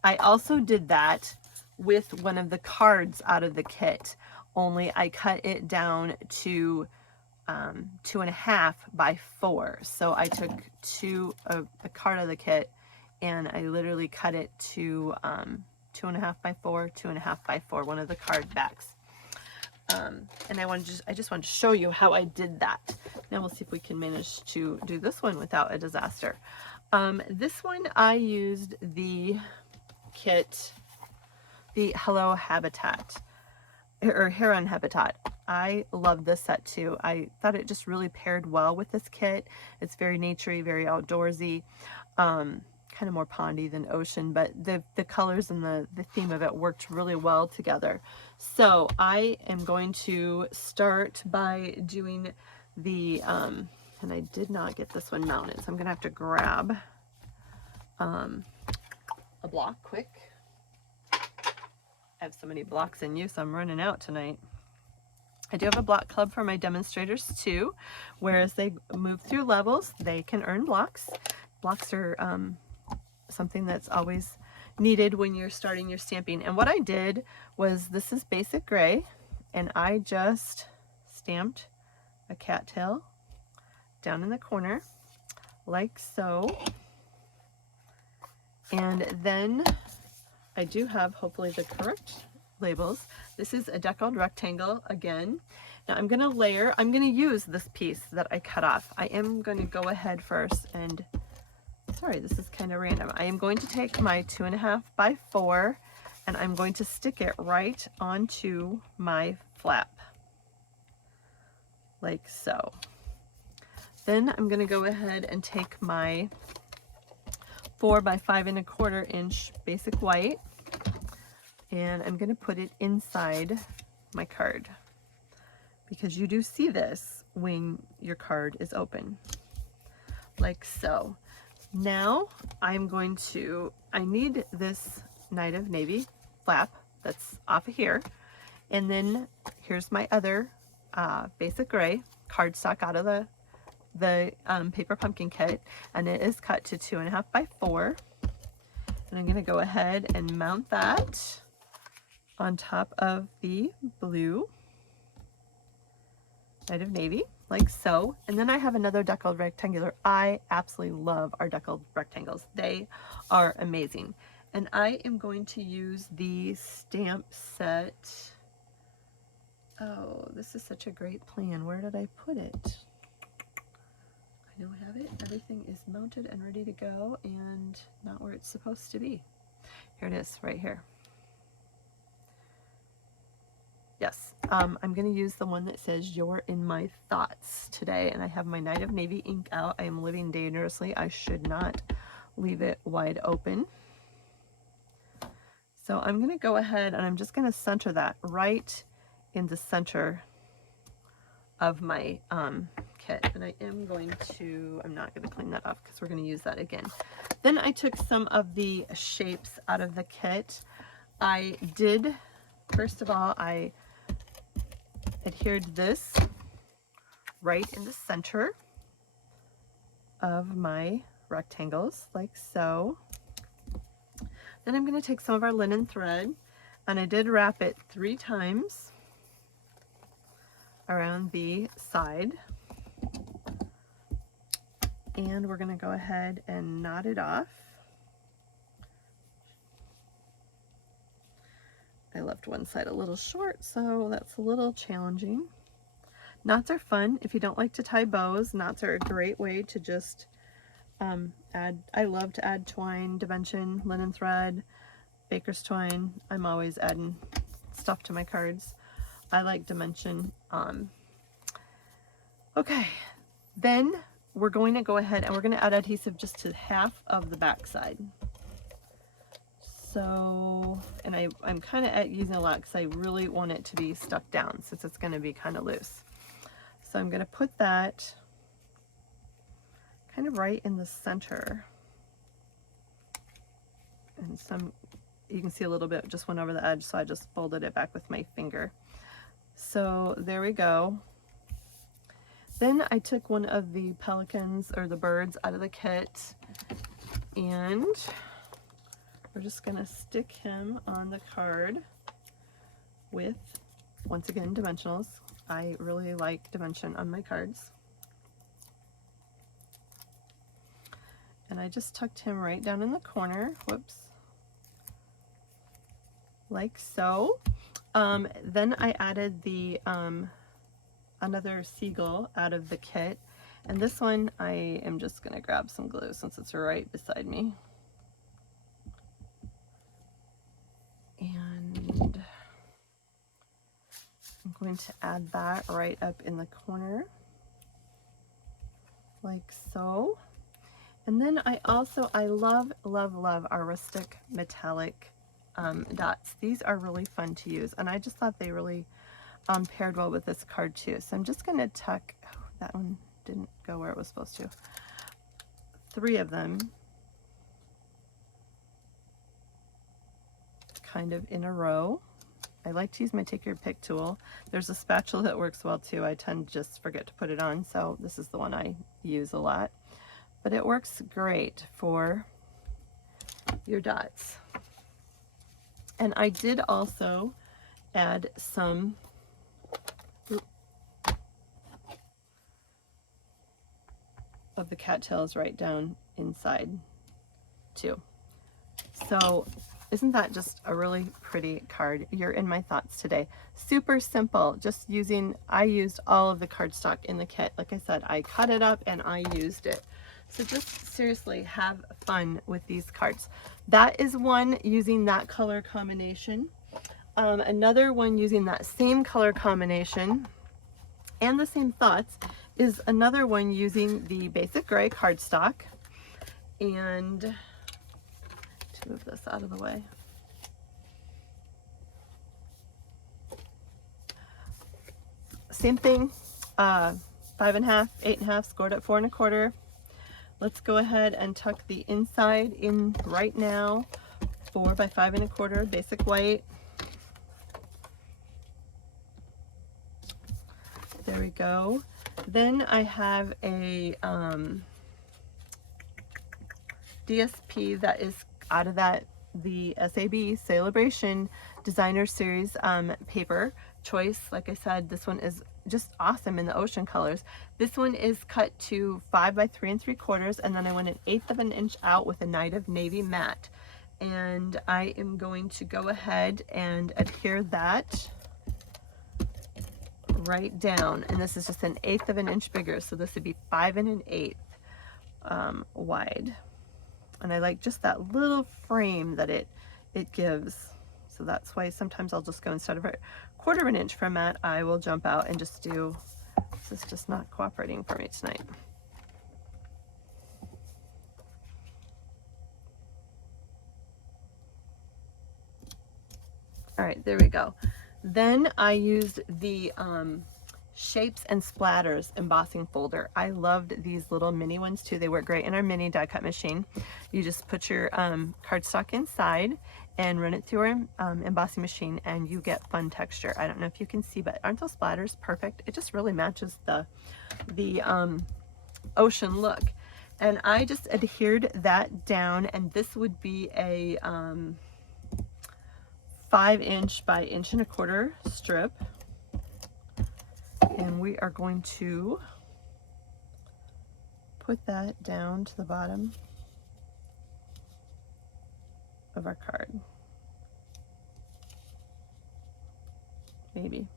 I also did that with one of the cards out of the kit, only I cut it down to 2 1/2 by 4. So I took a card of the kit and I literally cut it to 2 1/2 by 4, 2 1/2 by 4, one of the card backs. And I just wanted to show you how I did that. Now we'll see if we can manage to do this one without a disaster. This one I used the kit, the Hello Habitat, or Heron Habitat. I love this set too. I thought it just really paired well with this kit. It's very naturey, very outdoorsy, kind of more pondy than ocean, but the colors and the theme of it worked really well together. So I am going to start by doing the, and I did not get this one mounted, so I'm gonna have to grab a block quick. I have so many blocks in use, I'm running out tonight. I do have a block club for my demonstrators too, whereas they move through levels, they can earn blocks. Blocks are something that's always needed when you're starting your stamping. And what I did was, this is basic gray, and I just stamped a cattail down in the corner like so. And then I do have hopefully the correct labels. This is a deckled rectangle again. Now I'm going to layer, I'm going to use this piece that I cut off. I am going to go ahead first and, sorry, this is kind of random. I am going to take my 2 1/2 by 4 and I'm going to stick it right onto my flap, like so. Then I'm going to go ahead and take my 4 by 5 1/4 inch basic white, and I'm going to put it inside my card, because you do see this when your card is open, like so. Now I'm going to, I need this Night of Navy flap that's off of here, and then here's my other basic gray cardstock out of the paper pumpkin kit, and it is cut to 2 1/2 by 4. And I'm going to go ahead and mount that on top of the blue Night of Navy, like so. And then I have another deckled rectangular. I absolutely love our deckled rectangles. They are amazing. And I am going to use the stamp set. Oh, this is such a great plan. Where did I put it? I know I have it. Everything is mounted and ready to go, and not where it's supposed to be. Here it is, right here. Yes, I'm going to use the one that says You're in My Thoughts today, and I have my Night of Navy ink out. I am living dangerously. I should not leave it wide open. So I'm going to go ahead and I'm just going to center that right in the center of my kit, and I am going to, I'm not going to clean that off because we're going to use that again. Then I took some of the shapes out of the kit. I did, first of all, I adhered this right in the center of my rectangles, like so. Then I'm going to take some of our linen thread, and I did wrap it 3 times around the side. And we're going to go ahead and knot it off. I left one side a little short, so that's a little challenging. Knots are fun. If you don't like to tie bows, knots are a great way to just add. I love to add twine, dimension, linen thread, baker's twine. I'm always adding stuff to my cards. I like dimension. Okay, then we're going to go ahead and we're going to add adhesive just to half of the back side. So, and I'm kind of using a lot because I really want it to be stuck down since it's going to be kind of loose. So I'm going to put that kind of right in the center. And some, you can see a little bit just went over the edge, so I just folded it back with my finger. So there we go. Then I took one of the pelicans or the birds out of the kit, and we're just going to stick him on the card with, once again, dimensionals. I really like dimension on my cards. And I just tucked him right down in the corner, whoops, like so. Then I added the another seagull out of the kit, and this one I am just going to grab some glue since it's right beside me. And I'm going to add that right up in the corner, like so. And then I love, love, love our rustic metallic dots. These are really fun to use, and I just thought they really paired well with this card too. So I'm just going to tuck, oh, that one didn't go where it was supposed to, 3 of them kind of in a row. I like to use my take your pick tool. There's a spatula that works well too. I tend to just forget to put it on, so this is the one I use a lot. But it works great for your dots. And I did also add some of the cattails right down inside too. So isn't that just a really pretty card? You're in my thoughts today. Super simple, just using, I used all of the cardstock in the kit. Like I said, I cut it up and I used it. So just seriously have fun with these cards. That is one using that color combination. Another one using that same color combination and the same thoughts is another one using the basic gray cardstock. And to move this out of the way. Same thing, 5 1/2, 8 1/2, scored at 4 1/4. Let's go ahead and tuck the inside in right now. 4 by 5 1/4, basic white. There we go. Then I have a DSP that is out of that, the SAB Celebration Designer Series paper choice. Like I said, this one is just awesome in the ocean colors. This one is cut to 5 by 3 3/4, and then I went 1/8 of an inch out with a Night of Navy matte. And I am going to go ahead and adhere that right down, and this is just 1/8 of an inch bigger, so this would be 5 1/8 wide. And I like just that little frame that it gives. So that's why sometimes I'll just go, instead of a 1/4 of an inch for matte, I will jump out and just do, this is just not cooperating for me tonight. All right, there we go. Then I used the Shapes and Splatters embossing folder. I loved these little mini ones too. They work great in our mini die cut machine. You just put your cardstock inside and run it through our embossing machine, and you get fun texture. I don't know if you can see, but aren't those splatters perfect? It just really matches the ocean look. And I just adhered that down, and this would be a 5" by 1¼ strip. And we are going to put that down to the bottom of our card. Maybe.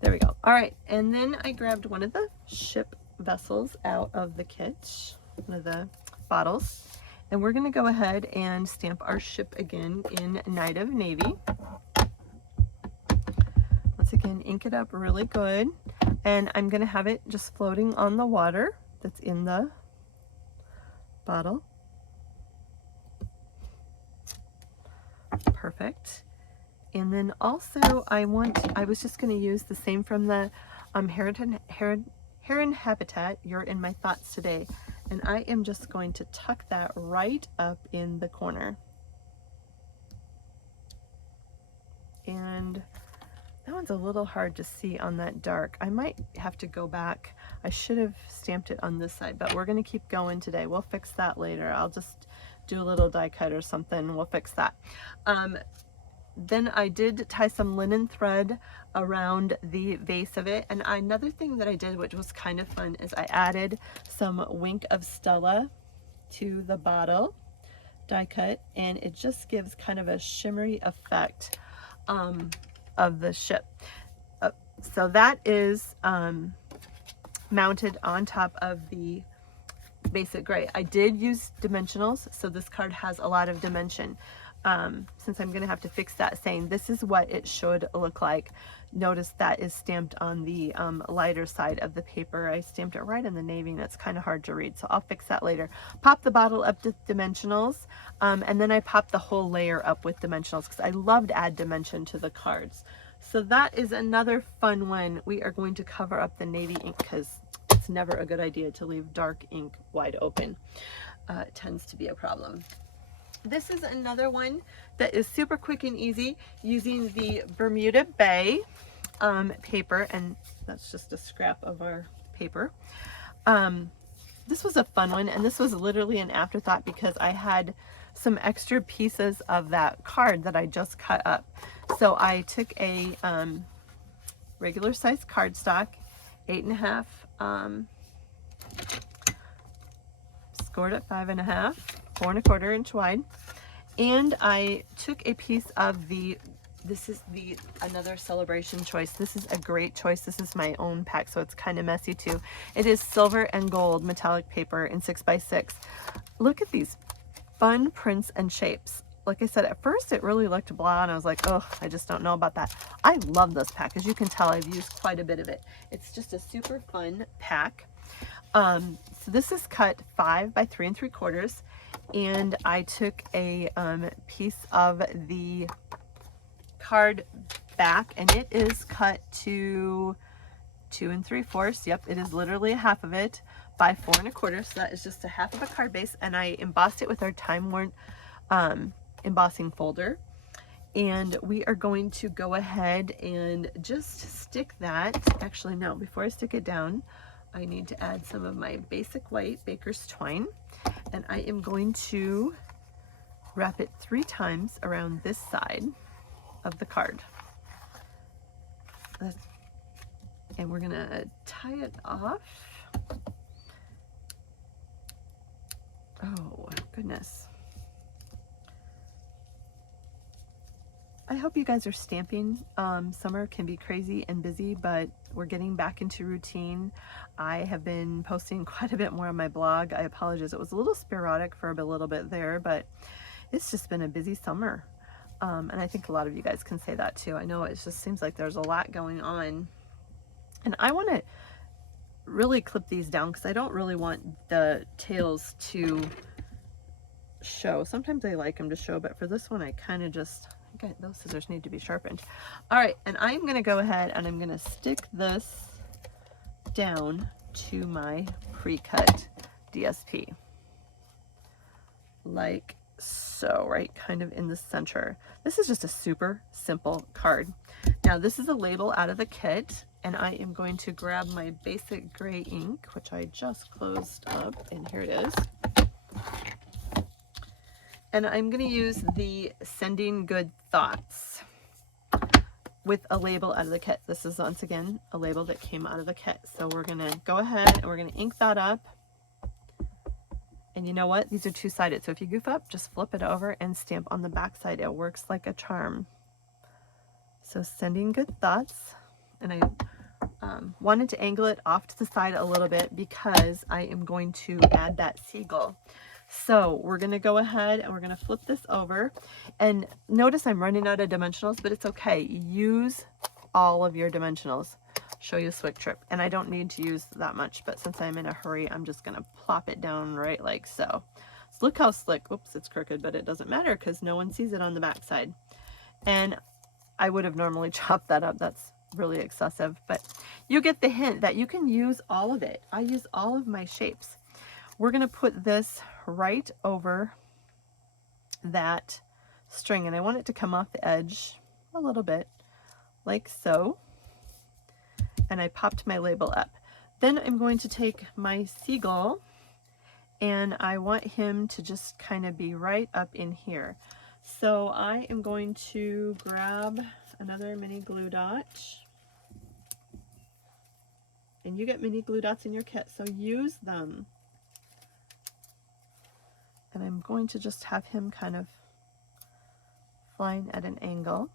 There we go. All right, and then I grabbed one of the ship vessels out of the kit, one of the bottles, and we're gonna go ahead and stamp our ship again in Night of Navy. Once again, ink it up really good, and I'm gonna have it just floating on the water that's in the bottle. Perfect. And then also I was just going to use the same from the Heron Habitat, You're in My Thoughts Today. And I am just going to tuck that right up in the corner. And that one's a little hard to see on that dark. I might have to go back. I should have stamped it on this side, but we're going to keep going today. We'll fix that later. I'll just do a little die cut or something. We'll fix that. Then I did tie some linen thread around the base of it. And another thing that I did, which was kind of fun, is I added some Wink of Stella to the bottle die cut, and it just gives kind of a shimmery effect of the ship. So that is mounted on top of the basic gray. I did use dimensionals, so this card has a lot of dimension. Since I'm going to have to fix that, saying this is what it should look like. Notice that is stamped on the lighter side of the paper. I stamped it right in the navy, and it's kind of hard to read, so I'll fix that later. Pop the bottle up to dimensionals, and then I popped the whole layer up with dimensionals because I love to add dimension to the cards. So that is another fun one. We are going to cover up the navy ink because it's never a good idea to leave dark ink wide open. It tends to be a problem. This is another one that is super quick and easy using the Bermuda Bay paper, and that's just a scrap of our paper. This was a fun one, and this was literally an afterthought because I had some extra pieces of that card that I just cut up. So I took a regular size cardstock, 8½, scored at 5½, 4¼ inch wide, and I took a piece of this is another celebration choice. This is a great choice. This is my own pack, so it's kind of messy too. It is silver and gold metallic paper in 6x6. Look at these fun prints and shapes. Like I said, at first it really looked blah, and I was like, oh, I just don't know about that. I love this pack. As you can tell, I've used quite a bit of it. It's just a super fun pack. So this is cut 5 by 3¾ and I took a piece of the card back, and it is cut to 2 3/4. Yep, it is literally a half of it by 4¼ so that is just a half of a card base, and I embossed it with our time worn embossing folder. And we are going to go ahead and just stick that. Actually, no, before I stick it down, I need to add some of my basic white baker's twine, and I am going to wrap it 3 times around this side of the card. And we're gonna tie it off. Oh, goodness. I hope you guys are stamping. Summer can be crazy and busy, but we're getting back into routine. I have been posting quite a bit more on my blog. I apologize. It was a little sporadic for a little bit there, but it's just been a busy summer. And I think a lot of you guys can say that too. I know it just seems like there's a lot going on. And I want to really clip these down because I don't really want the tails to show. Sometimes I like them to show, but for this one I kind of just... Okay, those scissors need to be sharpened. All right, and I'm going to go ahead and I'm going to stick this down to my pre-cut DSP. Like so, right kind of in the center. This is just a super simple card. Now, this is a label out of the kit, and I am going to grab my basic gray ink, which I just closed up, and here it is. And I'm going to use the Sending Good Thoughts with a label out of the kit. This is once again a label that came out of the kit. So we're going to go ahead and we're going to ink that up. And you know what? These are two-sided. So if you goof up, just flip it over and stamp on the back side. It works like a charm. So Sending Good Thoughts. And I wanted to angle it off to the side a little bit because I am going to add that seagull. So we're going to go ahead and we're going to flip this over, and notice I'm running out of dimensionals, but it's okay. Use all of your dimensionals. Show you a swick trip, and I don't need to use that much, but since I'm in a hurry, I'm just going to plop it down right like so. So look how slick. Oops, it's crooked, but it doesn't matter because no one sees it on the back side. And I would have normally chopped that up. That's really excessive, but you get the hint that you can use all of it. I use all of my shapes. We're going to put this right over that string, and I want it to come off the edge a little bit like so, and I popped my label up. Then I'm going to take my seagull, and I want him to just kind of be right up in here. So I am going to grab another mini glue dot, and you get mini glue dots in your kit, so use them. And I'm going to just have him kind of flying at an angle.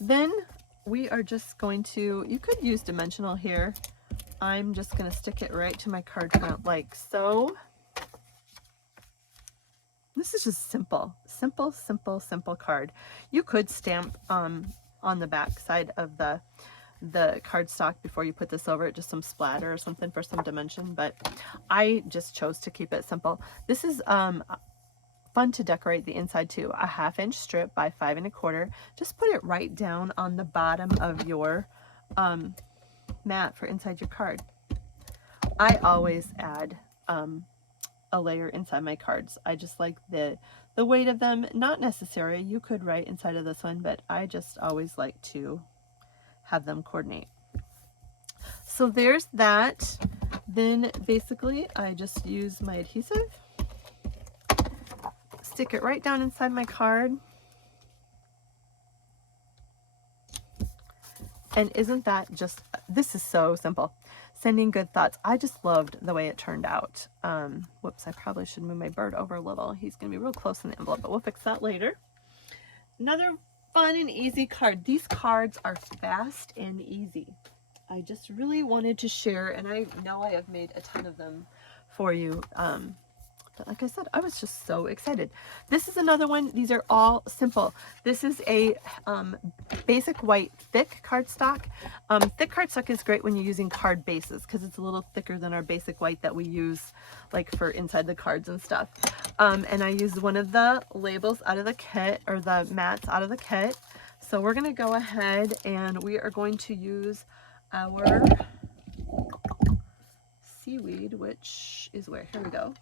Then we are just going to, you could use dimensional here. I'm just going to stick it right to my card front like so. This is just simple, simple, simple, simple card. You could stamp on the back side of the cardstock before you put this over it, just some splatter or something for some dimension, but I just chose to keep it simple. This is fun to decorate the inside too. A 1/2 inch strip by 5 1/4. Just put it right down on the bottom of your mat for inside your card. I always add a layer inside my cards. I just like the weight of them. Not necessary. You could write inside of this one, but I just always like to have them coordinate. So there's that. Then basically I just use my adhesive, stick it right down inside my card, and isn't that just, this is so simple. Sending Good Thoughts. I just loved the way it turned out. Whoops, I probably should move my bird over a little. He's going to be real close in the envelope, but we'll fix that later. Another fun and easy card. These cards are fast and easy. I just really wanted to share, and I know I have made a ton of them for you. But like I said, I was just so excited. This is another one. These are all simple. This is a basic white thick cardstock. Thick cardstock is great when you're using card bases because it's a little thicker than our basic white that we use like for inside the cards and stuff. And I used one of the labels out of the kit, or the mats out of the kit. So we're going to go ahead and we are going to use our seaweed, which is where, here we go.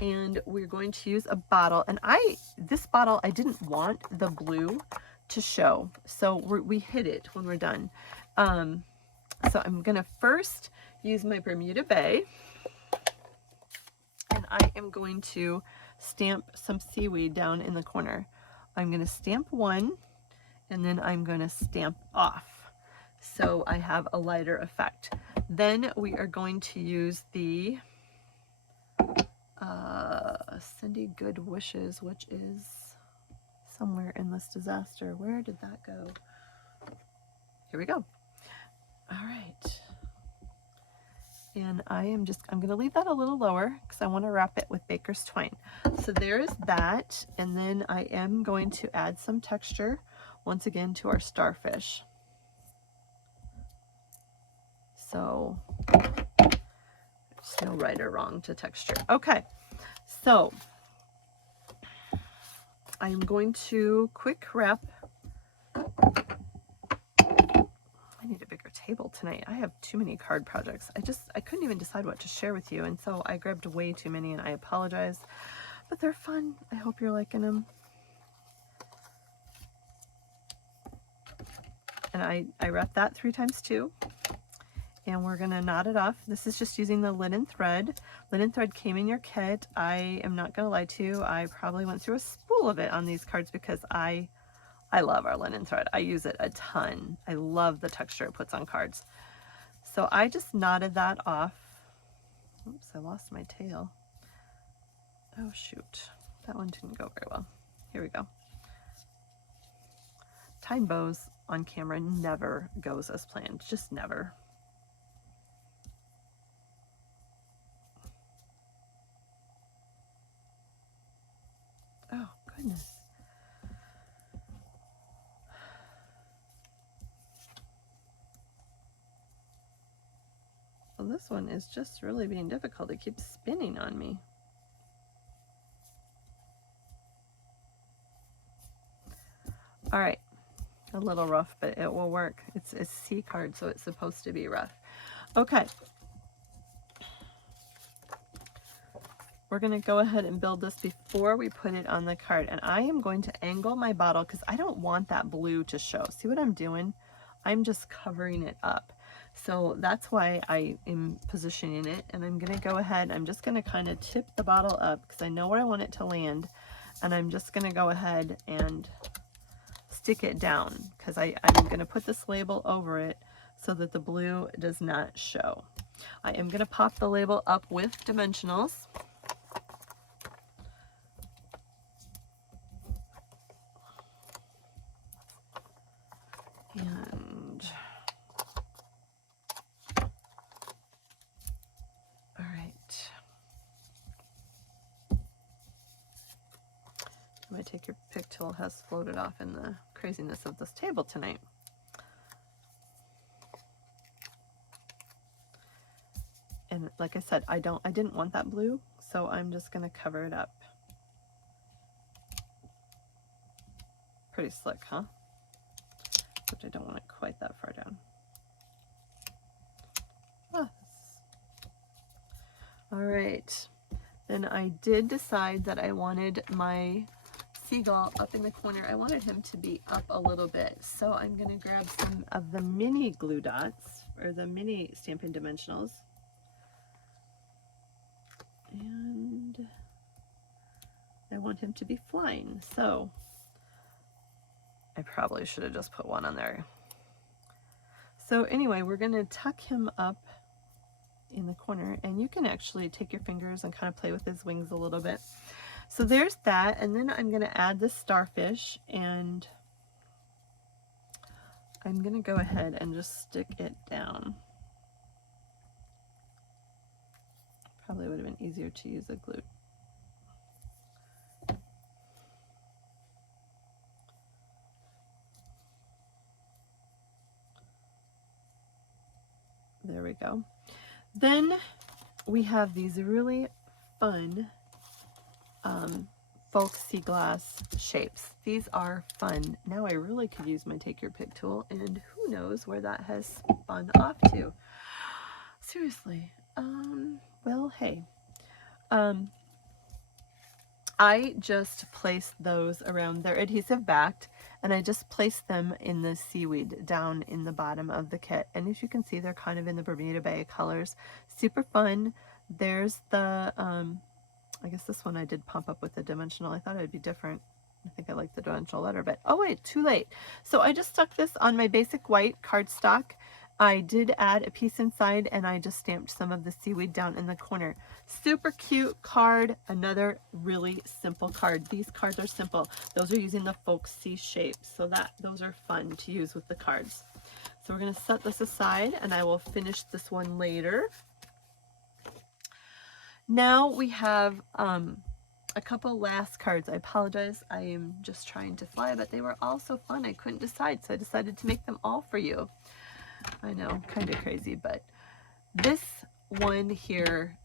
And we're going to use a bottle, and this bottle, I didn't want the blue to show, so we hid it when we're done. So I'm gonna first use my Bermuda Bay, and I am going to stamp some seaweed down in the corner. I'm gonna stamp one, and then I'm gonna stamp off, so I have a lighter effect. Then we are going to use the Sending Good Wishes, which is somewhere in this disaster. Where did that go? Here we go. All right. And I'm going to leave that a little lower because I want to wrap it with baker's twine. So there's that. And then I am going to add some texture once again to our starfish. So there's no right or wrong to texture. Okay. So I'm going to quick wrap. I need a bigger table tonight. I have too many card projects. I couldn't even decide what to share with you, and so I grabbed way too many, and I apologize, but they're fun. I hope you're liking them. And I wrapped that 3 times too. And we're gonna knot it off. This is just using the linen thread. Linen thread came in your kit. I am not gonna lie to you, I probably went through a spool of it on these cards because I love our linen thread. I use it a ton. I love the texture it puts on cards. So I just knotted that off. Oops, I lost my tail. Oh shoot, that one didn't go very well. Here we go. Tying bows on camera never goes as planned, just never. Oh goodness. Well, this one is just really being difficult. It keeps spinning on me. All right, a little rough, but it will work. It's a C card, so it's supposed to be rough. Okay. We're gonna go ahead and build this before we put it on the card. And I am going to angle my bottle because I don't want that blue to show. See what I'm doing? I'm just covering it up. So that's why I am positioning it. And I'm gonna go ahead, I'm just gonna kind of tip the bottle up because I know where I want it to land. And I'm just gonna go ahead and stick it down because I'm gonna put this label over it so that the blue does not show. I am gonna pop the label up with dimensionals. And all right, my take your pick tool has floated off in the craziness of this table tonight. And like I said, I didn't want that blue, so I'm just gonna cover it up. Pretty slick, huh? But I don't want it quite that far down. Ah. All right, then I did decide that I wanted my seagull up in the corner. I wanted him to be up a little bit, so I'm gonna grab some of the mini glue dots, or the mini Stampin' Dimensionals, and I want him to be flying, so I probably should have just put one on there. So anyway, we're gonna tuck him up in the corner, and you can actually take your fingers and kind of play with his wings a little bit. So there's that, and then I'm gonna add the starfish, and I'm gonna go ahead and just stick it down. Probably would have been easier to use a glue. There we go. Then we have these really fun folk sea glass shapes. These are fun. Now I really could use my take your pick tool, and who knows where that has spun off to. Seriously. Well, hey. I just placed those around, they're adhesive backed, and I just placed them in the seaweed down in the bottom of the kit. And as you can see, they're kind of in the Bermuda Bay colors. Super fun. There's the, I guess this one I did pump up with the dimensional. I thought it would be different. I think I like the dimensional better, but oh wait, too late. So I just stuck this on my basic white cardstock. I did add a piece inside, and I just stamped some of the seaweed down in the corner. Super cute card. Another really simple card. These cards are simple. Those are using the folk sea shapes, so those are fun to use with the cards. So we're going to set this aside, and I will finish this one later. Now we have a couple last cards. I apologize. I am just trying to fly, but they were all so fun. I couldn't decide, so I decided to make them all for you. I know, kind of crazy, but this one here,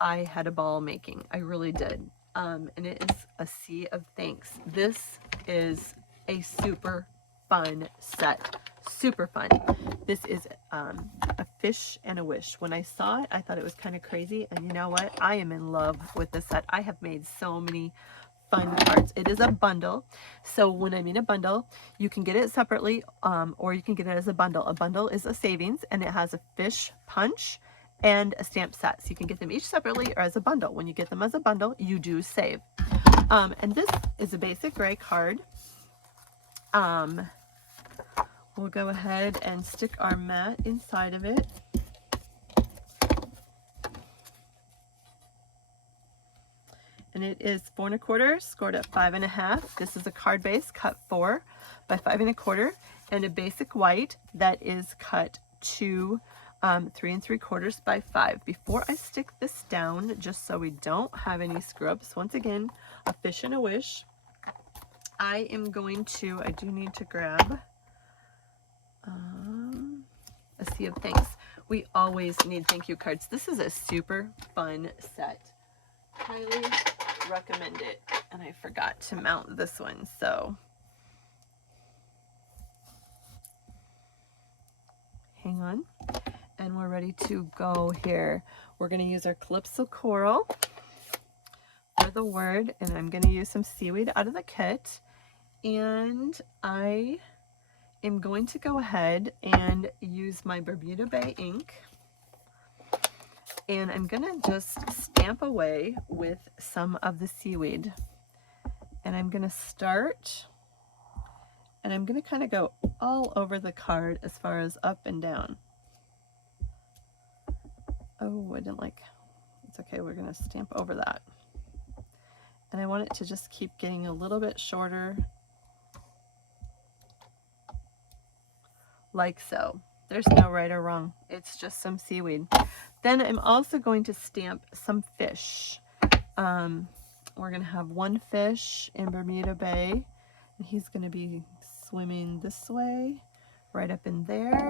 I had a ball making. I really did. And it is a sea of thanks. This is a super fun set. Super fun. This is a fish and a wish. When I saw it, I thought it was kind of crazy. And you know what? I am in love with this set. I have made so many fun cards. It is a bundle. So when I mean a bundle, you can get it separately, or you can get it as a bundle. A bundle is a savings, and it has a fish punch and a stamp set. So you can get them each separately or as a bundle. When you get them as a bundle, you do save. And this is a basic gray card. We'll go ahead and stick our mat inside of it. And it is 4 1/4, scored at 5 1/2. This is a card base cut 4 by 5 1/4, and a basic white that is cut to 3 3/4 by 5. Before I stick this down, just so we don't have any screw ups, once again, a fish and a wish. I do need to grab a sea of thanks. We always need thank you cards. This is a super fun set. Highly recommend it. And I forgot to mount this one, so hang on. And we're ready to go here. We're going to use our Calypso Coral for the word, and I'm going to use some seaweed out of the kit. And I am going to go ahead and use my Bermuda Bay ink, and I'm gonna just stamp away with some of the seaweed. And I'm gonna start, and I'm gonna kind of go all over the card as far as up and down. Oh, I didn't like, it's okay, we're gonna stamp over that. And I want it to just keep getting a little bit shorter, like so. There's no right or wrong. It's just some seaweed. Then I'm also going to stamp some fish. We're going to have one fish in Bermuda Bay, and he's going to be swimming this way, right up in there.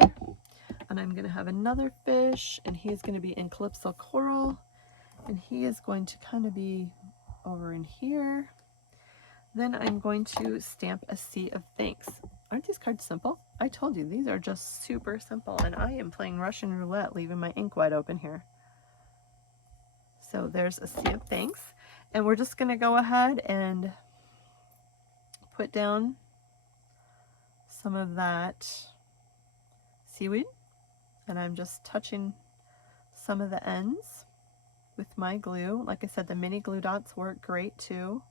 And I'm going to have another fish, and he's going to be in Calypso Coral, and he is going to kind of be over in here. Then I'm going to stamp a sea of thanks. Aren't these cards simple? I told you, these are just super simple, and I am playing Russian roulette, leaving my ink wide open here. So there's a sea of thanks, and we're just going to go ahead and put down some of that seaweed, and I'm just touching some of the ends with my glue. Like I said, the mini glue dots work great too,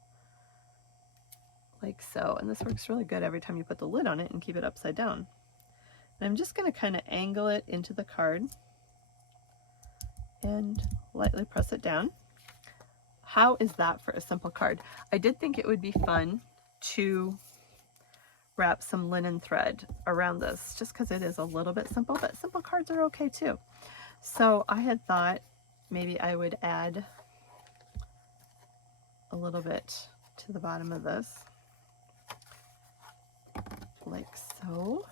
like so. And this works really good every time you put the lid on it and keep it upside down. And I'm just going to kind of angle it into the card and lightly press it down. How is that for a simple card? I did think it would be fun to wrap some linen thread around this, just because it is a little bit simple, but simple cards are okay too. So I had thought maybe I would add a little bit to the bottom of this, like so.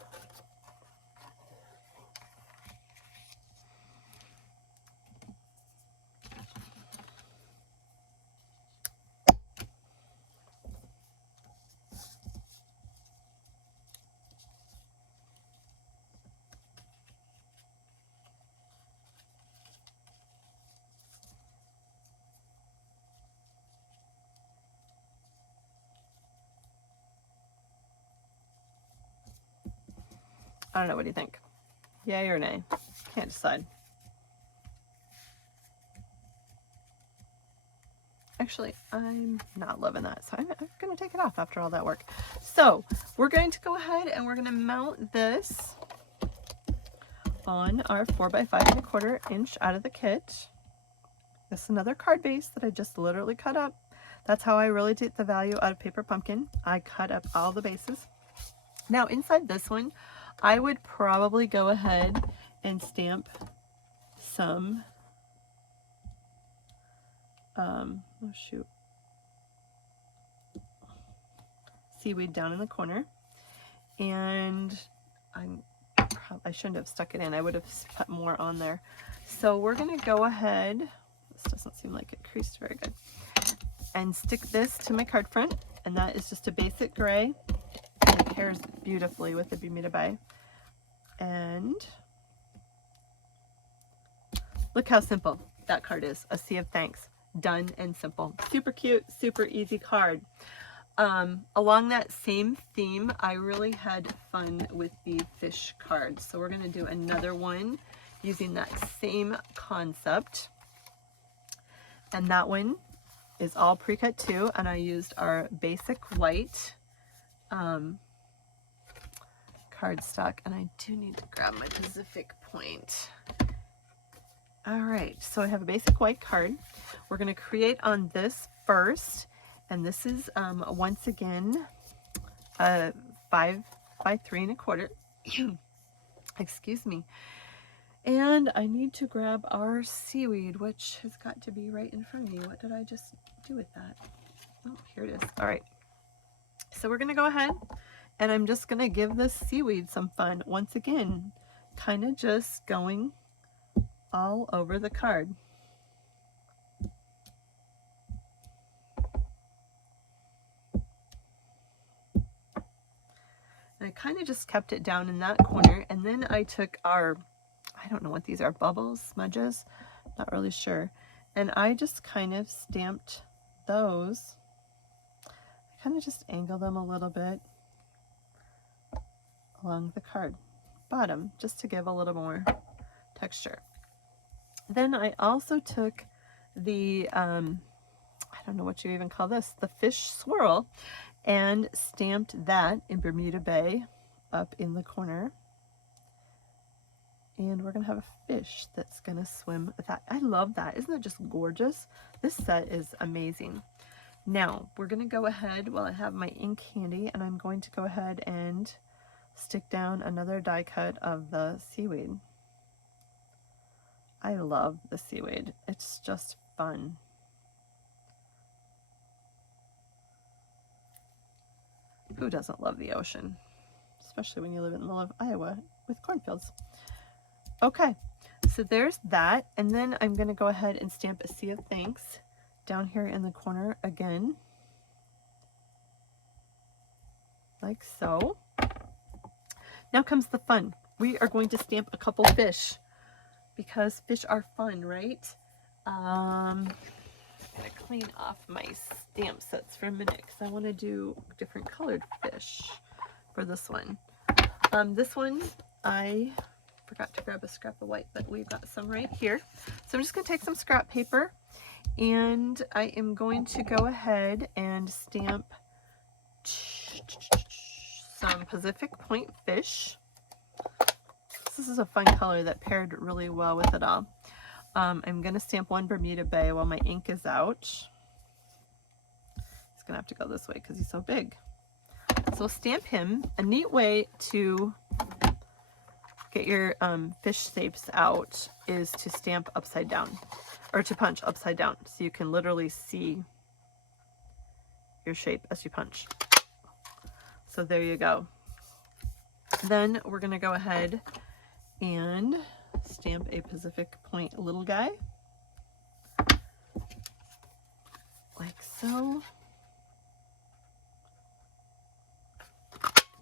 I don't know, what do you think? Yay or nay? Can't decide. Actually, I'm not loving that, so I'm going to take it off after all that work. So we're going to go ahead and we're going to mount this on our 4 by 5 1/4 inch out of the kit. This is another card base that I just literally cut up. That's how I really get the value out of Paper Pumpkin. I cut up all the bases. Now inside this one, I would probably go ahead and stamp some, seaweed down in the corner. And I shouldn't have stuck it in. I would have put more on there. So we're going to go ahead, this doesn't seem like it creased very good, and stick this to my card front. And that is just a basic gray. It pairs beautifully with the Bermuda Bay. And look how simple that card is, a sea of thanks. Done and simple. Super cute, super easy card. Along that same theme, I really had fun with the fish cards. So we're going to do another one using that same concept. And that one is all pre-cut too. And I used our basic white cardstock. And I do need to grab my Pacific Point. All right, so I have a basic white card. We're going to create on this first. And this is, once again, 5 by 3 1/4. Excuse me. And I need to grab our seaweed, which has got to be right in front of me. What did I just do with that? Oh, here it is. All right. So we're going to go ahead and I'm just going to give this seaweed some fun. Once again, kind of just going all over the card. And I kind of just kept it down in that corner. And then I took our, I don't know what these are, bubbles, smudges, not really sure. And I just kind of stamped those. I kind of just angle them a little bit along the card bottom, just to give a little more texture. Then I also took the, I don't know what you even call this, the fish swirl, and stamped that in Bermuda Bay up in the corner. And we're going to have a fish that's going to swim with that. I love that. Isn't that just gorgeous? This set is amazing. Now, we're going to go ahead while I have my ink handy, and I'm going to go ahead and stick down another die cut of the seaweed. I love the seaweed. It's just fun. Who doesn't love the ocean? Especially when you live in the middle of Iowa with cornfields. Okay, so there's that. And then I'm going to go ahead and stamp a Sea of Thanks down here in the corner again. Like so. Now comes the fun. We are going to stamp a couple fish because fish are fun, right? I'm going to clean off my stamp sets for a minute because I want to do different colored fish for this one. This one, I forgot to grab a scrap of white, but we've got some right here. So I'm just going to take some scrap paper and I am going to go ahead and stamp some Pacific Point fish. This is a fun color that paired really well with it all. I'm going to stamp one Bermuda Bay while my ink is out. He's going to have to go this way because he's so big. So stamp him. A neat way to get your fish shapes out is to stamp upside down, or to punch upside down, so you can literally see your shape as you punch. So there you go. Then we're going to go ahead and stamp a Pacific Point little guy, like so.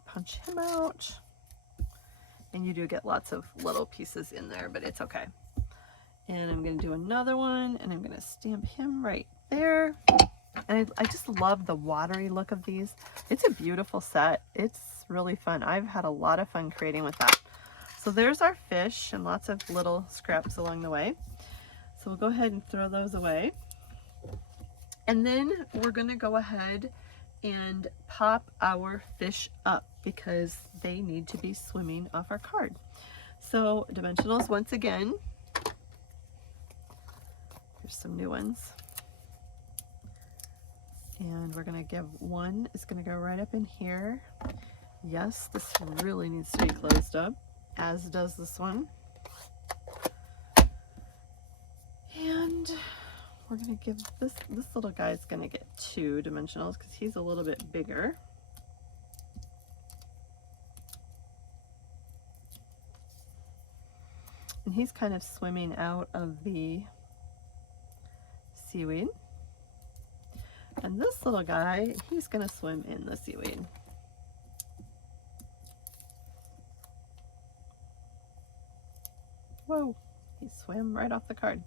Punch him out. And you do get lots of little pieces in there, but it's okay. And I'm going to do another one, and I'm going to stamp him right there. And I just love the watery look of these. It's a beautiful set. It's really fun. I've had a lot of fun creating with that. So there's our fish and lots of little scraps along the way. So we'll go ahead and throw those away. And then we're going to go ahead and pop our fish up because they need to be swimming off our card. So dimensionals once again. Here's some new ones. And we're going to give one, it's going to go right up in here. Yes, this really needs to be closed up, as does this one. And we're going to give this little guy's going to get 2 dimensionals because he's a little bit bigger. And he's kind of swimming out of the seaweed. And this little guy, he's going to swim in the seaweed. Whoa, he swam right off the card.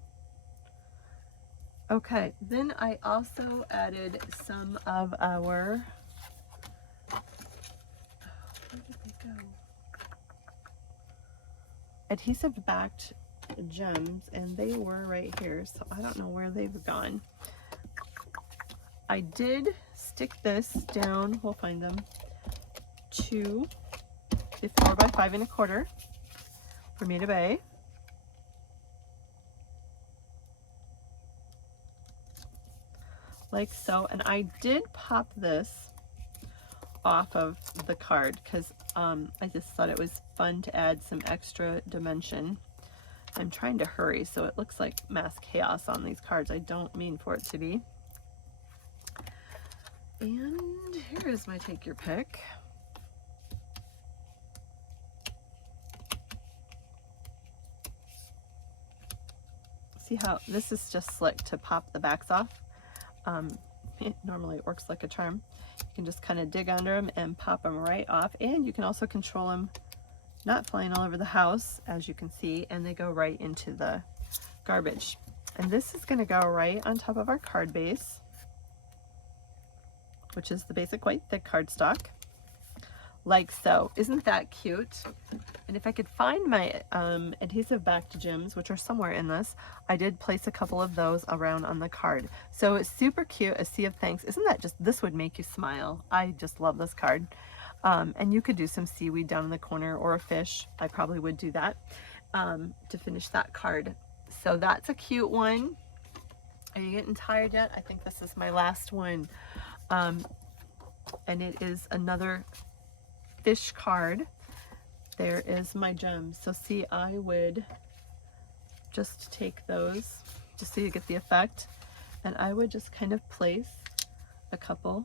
Okay, then I also added some of our, where did they go? Adhesive backed gems, and they were right here, so I don't know where they've gone. I did stick this down, we'll find them, to the 4x5 1/4 Bermuda Bay. Like so, and I did pop this off of the card because I just thought it was fun to add some extra dimension. I'm trying to hurry, so it looks like mass chaos on these cards. I don't mean for it to be. And here is my take your pick. See how this is just slick to pop the backs off. It normally works like a charm. You can just kind of dig under them and pop them right off, and you can also control them not flying all over the house, as you can see, and they go right into the garbage. And this is going to go right on top of our card base, which is the basic white thick cardstock, like so. Isn't that cute? And if I could find my adhesive backed gems, which are somewhere in this, I did place a couple of those around on the card. So it's super cute, a sea of thanks. Isn't that just, this would make you smile. I just love this card. And you could do some seaweed down in the corner or a fish. I probably would do that to finish that card. So that's a cute one. Are you getting tired yet? I think this is my last one. And it is another fish card. There is my gems. So see, I would just take those just so you get the effect, and I would just kind of place a couple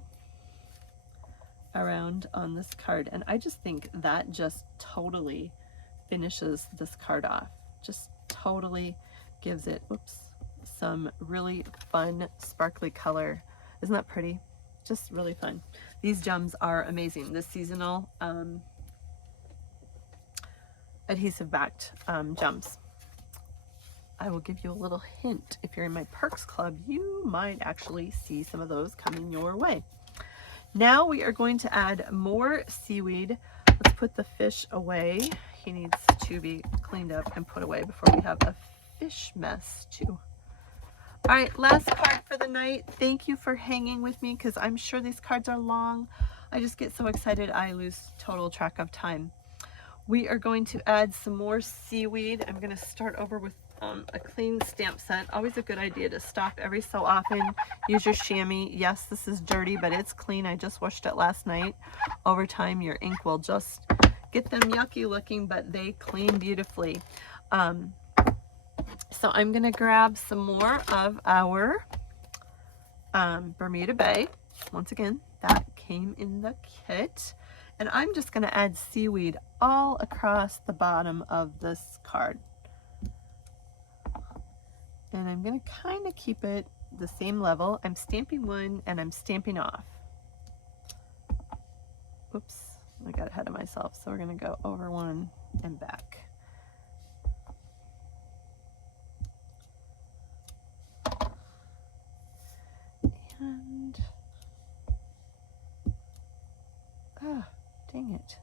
around on this card, and I just think that just totally finishes this card off. Just totally gives it, whoops, some really fun sparkly color. Isn't that pretty? Just really fun. These gems are amazing. The seasonal adhesive backed gems. I will give you a little hint. If you're in my Perks Club, you might actually see some of those coming your way. Now we are going to add more seaweed. Let's put the fish away. He needs to be cleaned up and put away before we have a fish mess too. All right, last card for the night. Thank you for hanging with me because I'm sure these cards are long. I just get so excited I lose total track of time. We are going to add some more seaweed. I'm going to start over with a clean stamp set. Always a good idea to stop every so often. Use your chamois. Yes, this is dirty, but it's clean. I just washed it last night. Over time, your ink will just get them yucky looking, but they clean beautifully. So I'm going to grab some more of our Bermuda Bay. Once again, that came in the kit. And I'm just going to add seaweed all across the bottom of this card. And I'm going to kind of keep it the same level. I'm stamping one and I'm stamping off. Oops, I got ahead of myself. So we're going to go over one and back. And, dang it.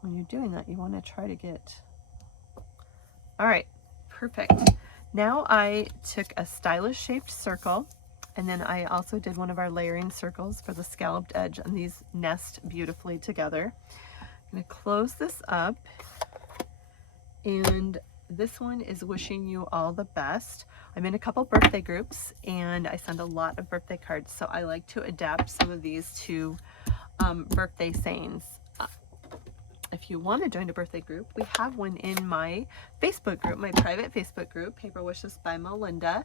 When you're doing that, you want to try to get, all right, perfect. Now I took a stylish shaped circle, and then I also did one of our layering circles for the scalloped edge, and these nest beautifully together. I'm going to close this up, and this one is wishing you all the best. I'm in a couple birthday groups and I send a lot of birthday cards, so I like to adapt some of these to birthday sayings. If you want to join a birthday group, we have one in my Facebook group, my private Facebook group, Paper Wishes by Melinda.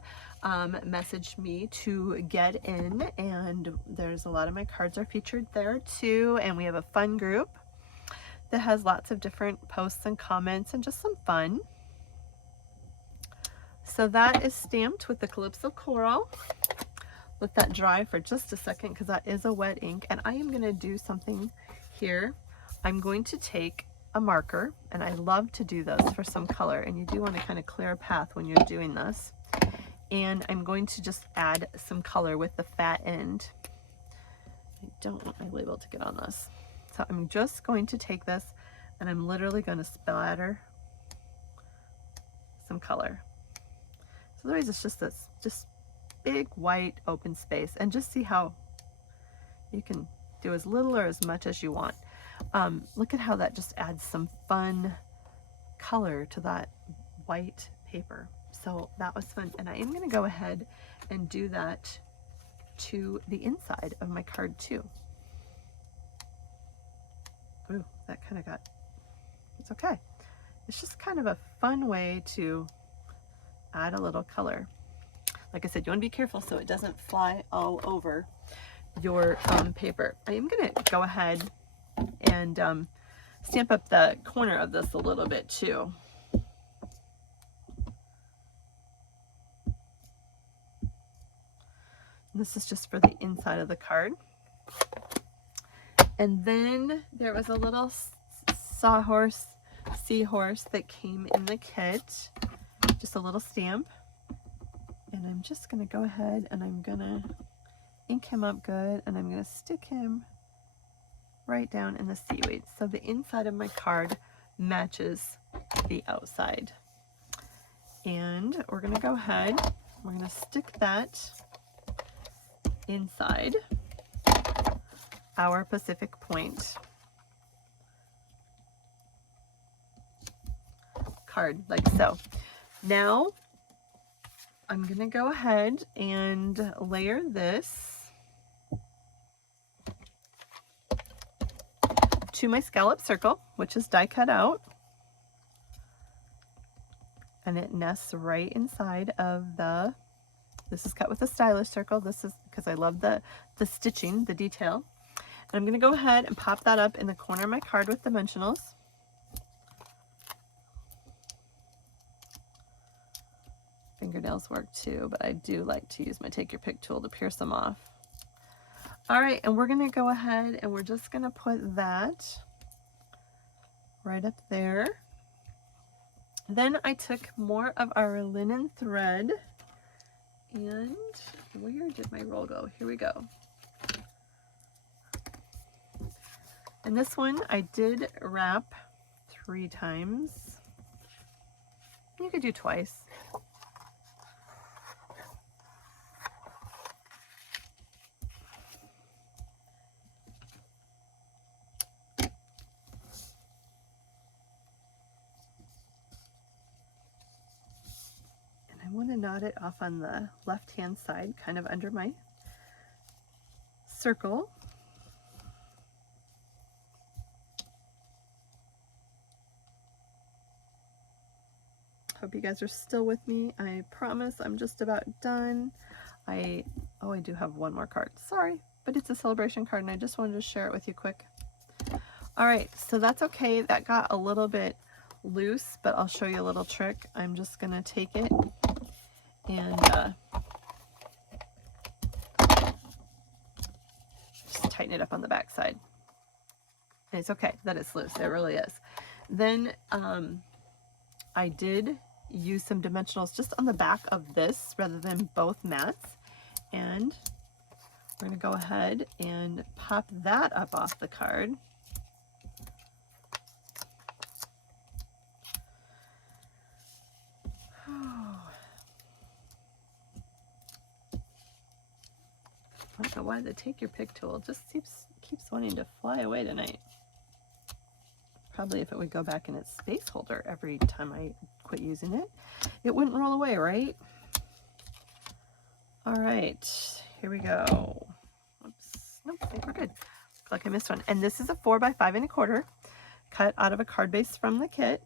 Message me to get in, and there's a lot of my cards are featured there too, and we have a fun group that has lots of different posts and comments and just some fun. So that is stamped with the Calypso Coral. Let that dry for just a second because that is a wet ink, and I am going to do something here. I'm going to take a marker, and I love to do those for some color, and you do want to kind of clear a path when you're doing this. and I'm going to just add some color with the fat end. I don't want my label to get on this. So I'm just going to take this and I'm literally going to splatter some color. So otherwise it's just this big white open space, and just see how you can do as little or as much as you want. Look at how that just adds some fun color to that white paper. So that was fun, and I am going to go ahead and do that to the inside of my card too. Ooh, that kind of got, it's okay. It's just kind of a fun way to add a little color. Like I said, you want to be careful so it doesn't fly all over your paper. I am going to go ahead and stamp up the corner of this a little bit too. This is just for the inside of the card. And then there was a little seahorse that came in the kit, just a little stamp. And I'm just going to go ahead and I'm going to ink him up good, and I'm going to stick him right down in the seaweed. So the inside of my card matches the outside. And we're going to go ahead, we're going to stick that inside our Pacific Point card, like so. Now I'm going to go ahead and layer this to my scallop circle, which is die cut out, and it nests right inside of the, this is cut with a stylish circle. This is because I love the stitching, the detail. And I'm going to go ahead and pop that up in the corner of my card with dimensionals. Fingernails work too, but I do like to use my take your pick tool to pierce them off. All right, and we're going to go ahead and we're just going to put that right up there. Then I took more of our linen thread, and where did my roll go? Here we go. And this one I did wrap 3 times. You could do twice. I want to knot it off on the left hand side, kind of under my circle. Hope you guys are still with me. I promise I'm just about done. I do have one more card. Sorry, but it's a celebration card and I just wanted to share it with you quick. All right, so that's okay. That got a little bit loose, but I'll show you a little trick. I'm just gonna take it and just tighten it up on the back side. And it's okay that it's loose, it really is. Then I did use some dimensionals just on the back of this rather than both mats, and we're going to go ahead and pop that up off the card. I don't know why the take your pick tool just keeps wanting to fly away tonight. Probably if it would go back in its space holder every time I quit using it, it wouldn't roll away, right? All right, here we go. Oops, nope, I think we're good. Look like I missed one. And this is a 4 by 5 1/4 cut out of a card base from the kit.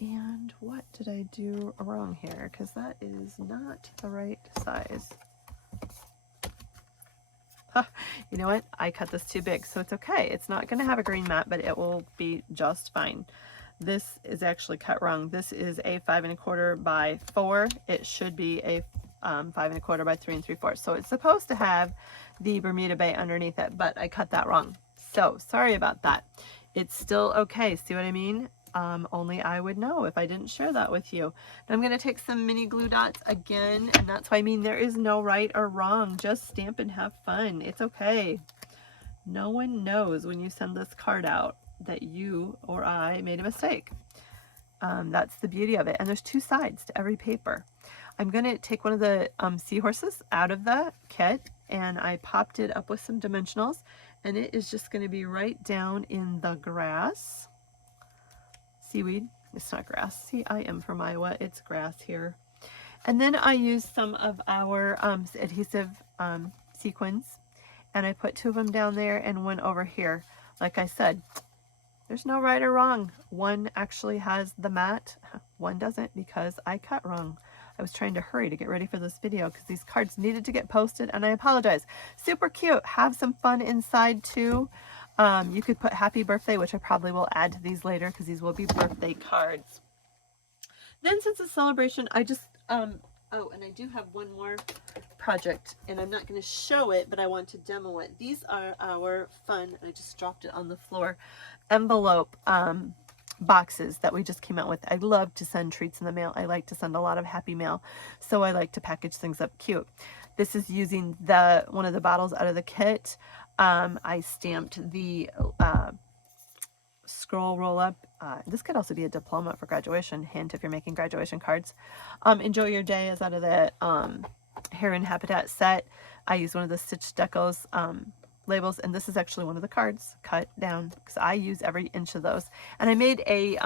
And what did I do wrong here? Because that is not the right size. You know what? I cut this too big, so it's okay. It's not going to have a green mat, but it will be just fine. This is actually cut wrong. This is a 5 1/4 by 4. It should be a 5 1/4 by 3 3/4. So it's supposed to have the Bermuda Bay underneath it, but I cut that wrong. So sorry about that. It's still okay. See what I mean? Only I would know if I didn't share that with you. And I'm going to take some mini glue dots again, and that's why I mean there is no right or wrong. Just stamp and have fun. It's okay. No one knows when you send this card out that you or I made a mistake. That's the beauty of it. And there's two sides to every paper. I'm going to take one of the seahorses out of the kit, and I popped it up with some dimensionals, and it is just going to be right down in the grass. Seaweed. It's not grass. See, I am from Iowa. It's grass here. And then I used some of our adhesive sequins, and I put two of them down there and one over here. Like I said, there's no right or wrong. One actually has the mat, one doesn't, because I cut wrong. I was trying to hurry to get ready for this video because these cards needed to get posted, and I apologize. Super cute. Have some fun inside too. You could put happy birthday, which I probably will add to these later because these will be birthday cards. Then since it's celebration, I just, oh, and I do have one more project, and I'm not going to show it, but I want to demo it. These are our fun, I just dropped it on the floor, envelope boxes that we just came out with. I love to send treats in the mail. I like to send a lot of happy mail, so I like to package things up cute. This is using one of the bottles out of the kit. I stamped the scroll roll up. This could also be a diploma for graduation. Hint if you're making graduation cards. Enjoy Your Day is out of the Heron Habitat set. I used one of the Stitch Decos labels, and this is actually one of the cards cut down because I use every inch of those. And I made a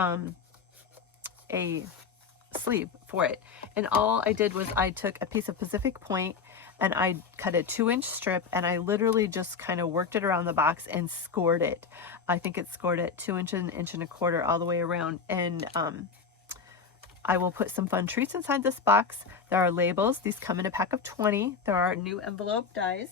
sleeve for it, and all I did was I took a piece of Pacific Point and I cut a 2-inch strip, and I literally just kind of worked it around the box and scored it. I think it scored it 2 inches, 1.25 inches all the way around. And I will put some fun treats inside this box. There are labels. These come in a pack of 20. There are new envelope dies,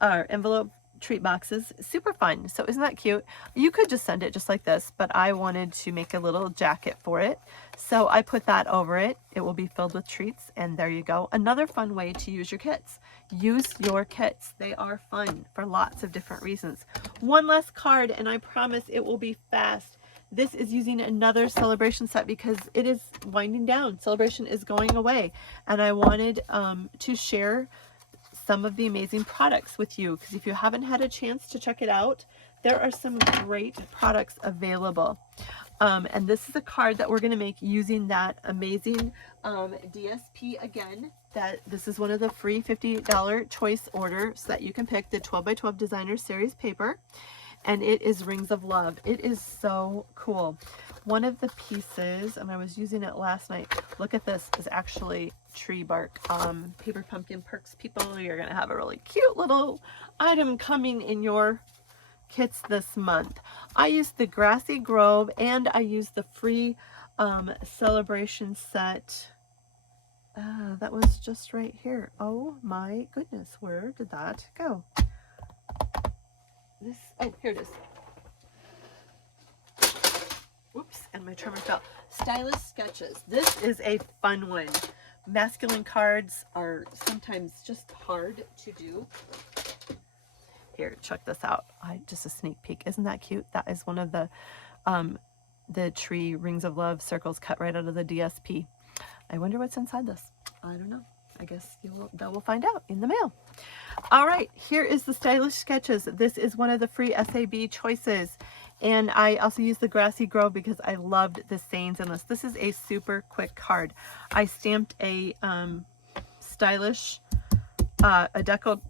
envelope treat boxes. Super fun. So isn't that cute? You could just send it just like this, but I wanted to make a little jacket for it, so I put that over it. It will be filled with treats, and there you go. Another fun way to use your kits. Use your kits. They are fun for lots of different reasons. One last card, and I promise it will be fast. This is using another celebration set because it is winding down. Celebration is going away, and I wanted to share some of the amazing products with you, because if you haven't had a chance to check it out, there are some great products available. And this is a card that we're going to make using that amazing DSP again. This is one of the free $50 choice orders that you can pick, the 12x12 Designer Series paper, and it is Rings of Love. It is so cool. One of the pieces, and I was using it last night, look at this, is actually tree bark. Paper Pumpkin Perks people, you're going to have a really cute little item coming in your kits this month. I used the Grassy Grove, and I used the free celebration set. That was just right here. Oh my goodness, where did that go? Oh, here it is. Whoops, and my trimmer fell. Stylish Sketches. This is a fun one. Masculine cards are sometimes just hard to do. Here, check this out. Just a sneak peek. Isn't that cute? That is one of the tree Rings of Love circles cut right out of the DSP. I wonder what's inside this. I don't know. I guess we'll find out in the mail. All right, here is the Stylish Sketches. This is one of the free SAB choices. And I also used the Grassy Grove because I loved the sayings in this. This is a super quick card. I stamped a stylish, a deco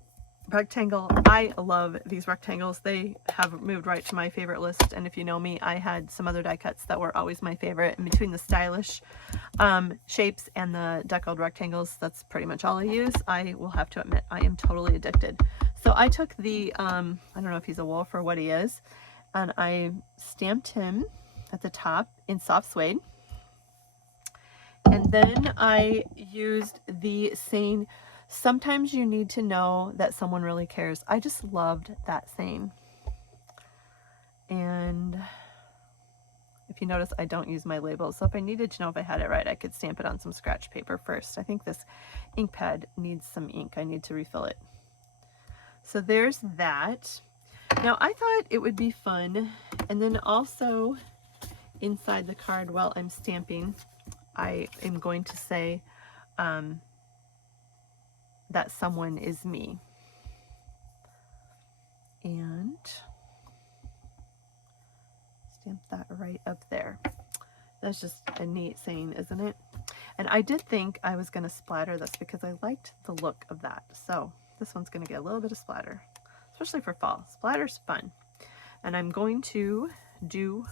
rectangle. I love these rectangles. They have moved right to my favorite list. And if you know me, I had some other die cuts that were always my favorite. In between the stylish shapes and the deckled rectangles, that's pretty much all I use. I will have to admit, I am totally addicted. So I took the, I don't know if he's a wolf or what he is, and I stamped him at the top in soft suede. And then I used the saying, sometimes you need to know that someone really cares. I just loved that saying. And if you notice, I don't use my labels. So if I needed to know if I had it right, I could stamp it on some scratch paper first. I think this ink pad needs some ink. I need to refill it. So there's that. Now I thought it would be fun, and then also inside the card while I'm stamping, I am going to say that someone is me. And stamp that right up there. That's just a neat saying, isn't it? And I did think I was going to splatter this because I liked the look of that. So this one's going to get a little bit of splatter, especially for fall. Splatter's fun. And I'm going to do,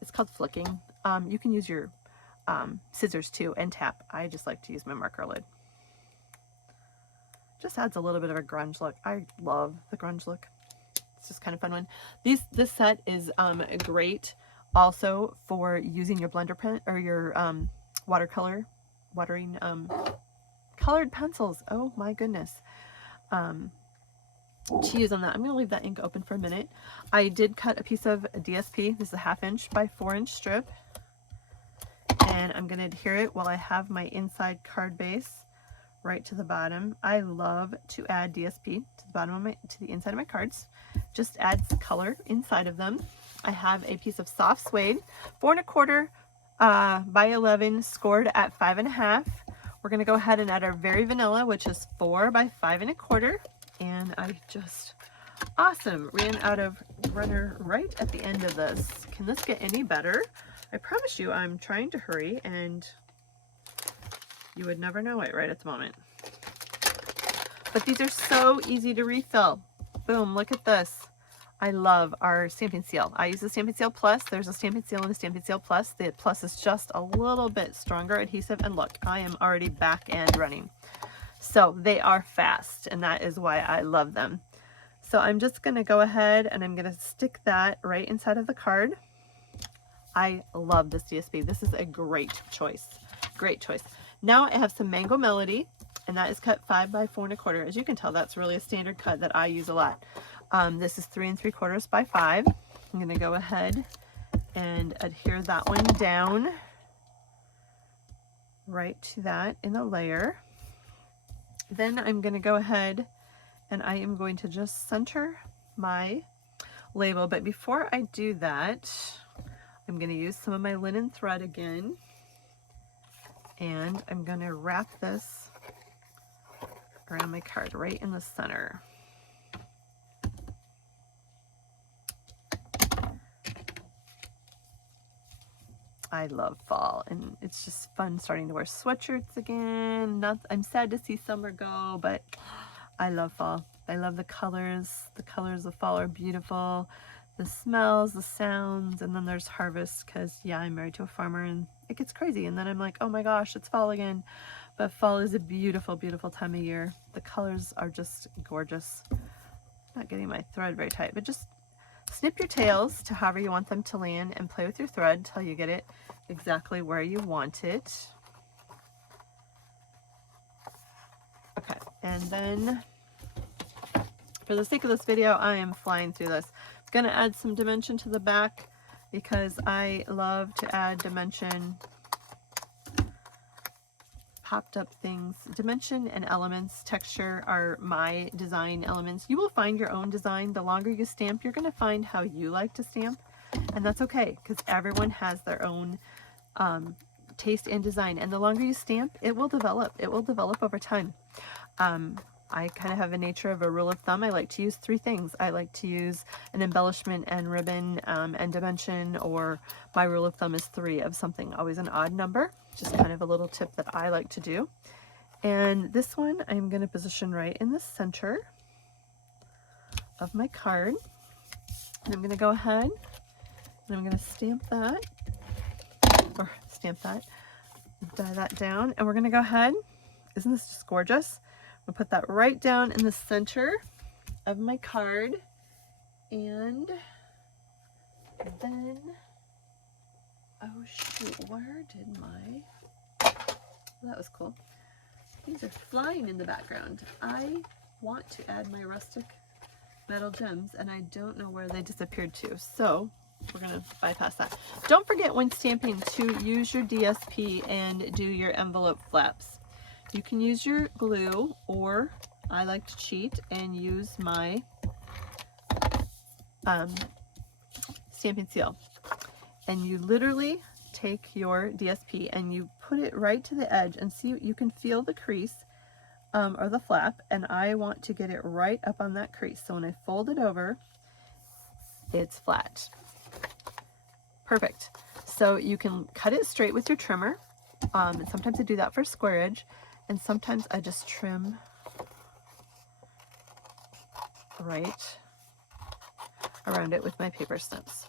it's called flicking. You can use your scissors too and tap. I just like to use my marker lid. Just adds a little bit of a grunge look. I love the grunge look. It's just kind of fun one. This set is great also for using your blender pen or your watering colored pencils. Oh my goodness. To use on that. I'm going to leave that ink open for a minute. I did cut a piece of DSP. This is a 1/2 inch by 4 inch strip. And I'm going to adhere it while I have my inside card base right to the bottom. I love to add DSP to the bottom of to the inside of my cards. Just adds color inside of them. I have a piece of soft suede, 4 1/4 by 11, scored at 5 1/2. We're going to go ahead and add our very vanilla, which is 4 by 5 1/4. And I just ran out of runner right at the end of this. Can this get any better? I promise you, I'm trying to hurry, and you would never know it right at the moment. But these are so easy to refill. Boom, look at this. I love our Stampin' Seal. I use the Stampin' Seal Plus. There's a Stampin' Seal and a Stampin' Seal Plus. The Plus is just a little bit stronger adhesive. And look, I am already back and running. So they are fast, and that is why I love them. So I'm just going to go ahead and I'm going to stick that right inside of the card. I love this DSP. This is a great choice. Great choice. Now I have some Mango Melody, and that is cut 5 by 4 1/4. As you can tell, that's really a standard cut that I use a lot. This is 3 3/4 by 5. I'm going to go ahead and adhere that one down right to that in a layer. Then I'm going to go ahead and I am going to just center my label. But before I do that, I'm going to use some of my linen thread again. And I'm going to wrap this around my card right in the center. I love fall, and it's just fun starting to wear sweatshirts again. I'm sad to see summer go, but I love fall. I love the colors. The colors of fall are beautiful. The smells, the sounds, and then there's harvest because, yeah, I'm married to a farmer and it gets crazy. And then I'm like, oh my gosh, it's fall again. But fall is a beautiful, beautiful time of year. The colors are just gorgeous. Not getting my thread very tight, but just snip your tails to however you want them to land and play with your thread until you get it exactly where you want it. Okay, and then for the sake of this video, I am flying through this. I'm going to add some dimension to the back because I love to add dimension, popped up things. Dimension and elements, texture are my design elements. You will find your own design. The longer you stamp, you're going to find how you like to stamp, and that's okay because everyone has their own taste and design, and the longer you stamp, it will develop. It will develop over time. I kind of have a nature of a rule of thumb. I like to use 3 things. I like to use an embellishment and ribbon and dimension, or my rule of thumb is 3 of something, always an odd number. Just kind of a little tip that I like to do. And this one I'm going to position right in the center of my card. And I'm going to go ahead and I'm going to stamp that, or die that down. And we're going to go ahead. Isn't this just gorgeous? I'll put that right down in the center of my card, and then, oh shoot, where did that was cool. Things are flying in the background. I want to add my rustic metal gems, and I don't know where they disappeared to, so we're going to bypass that. Don't forget when stamping to use your DSP and do your envelope flaps. You can use your glue, or I like to cheat and use my Stampin' Seal. and you literally take your DSP and you put it right to the edge, and see, you can feel the crease or the flap, and I want to get it right up on that crease. So when I fold it over, it's flat. Perfect. So you can cut it straight with your trimmer, and sometimes I do that for square edge, and sometimes I just trim right around it with my paper snips.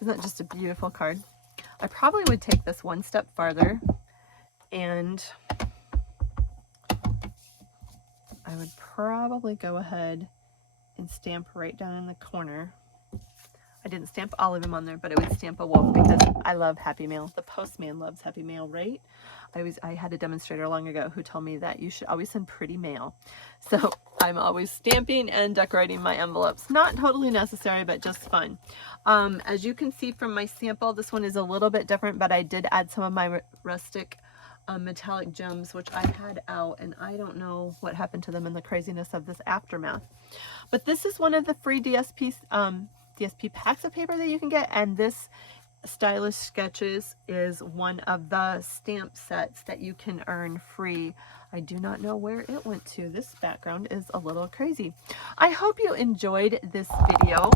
Isn't that just a beautiful card? I probably would take this one step farther, and I would probably go ahead and stamp right down in the corner. I didn't stamp all of them on there, but I would stamp a wolf because I love Happy Mail. The postman loves Happy Mail, right? I had a demonstrator long ago who told me that you should always send pretty mail. So I'm always stamping and decorating my envelopes. Not totally necessary, but just fun. As you can see from my sample, this one is a little bit different, but I did add some of my rustic metallic gems, which I had out, and I don't know what happened to them in the craziness of this aftermath. But this is one of the free DSP packs of paper that you can get, and this Stylish Sketches is one of the stamp sets that you can earn free. I do not know where it went to. This background is a little crazy. I hope you enjoyed this video.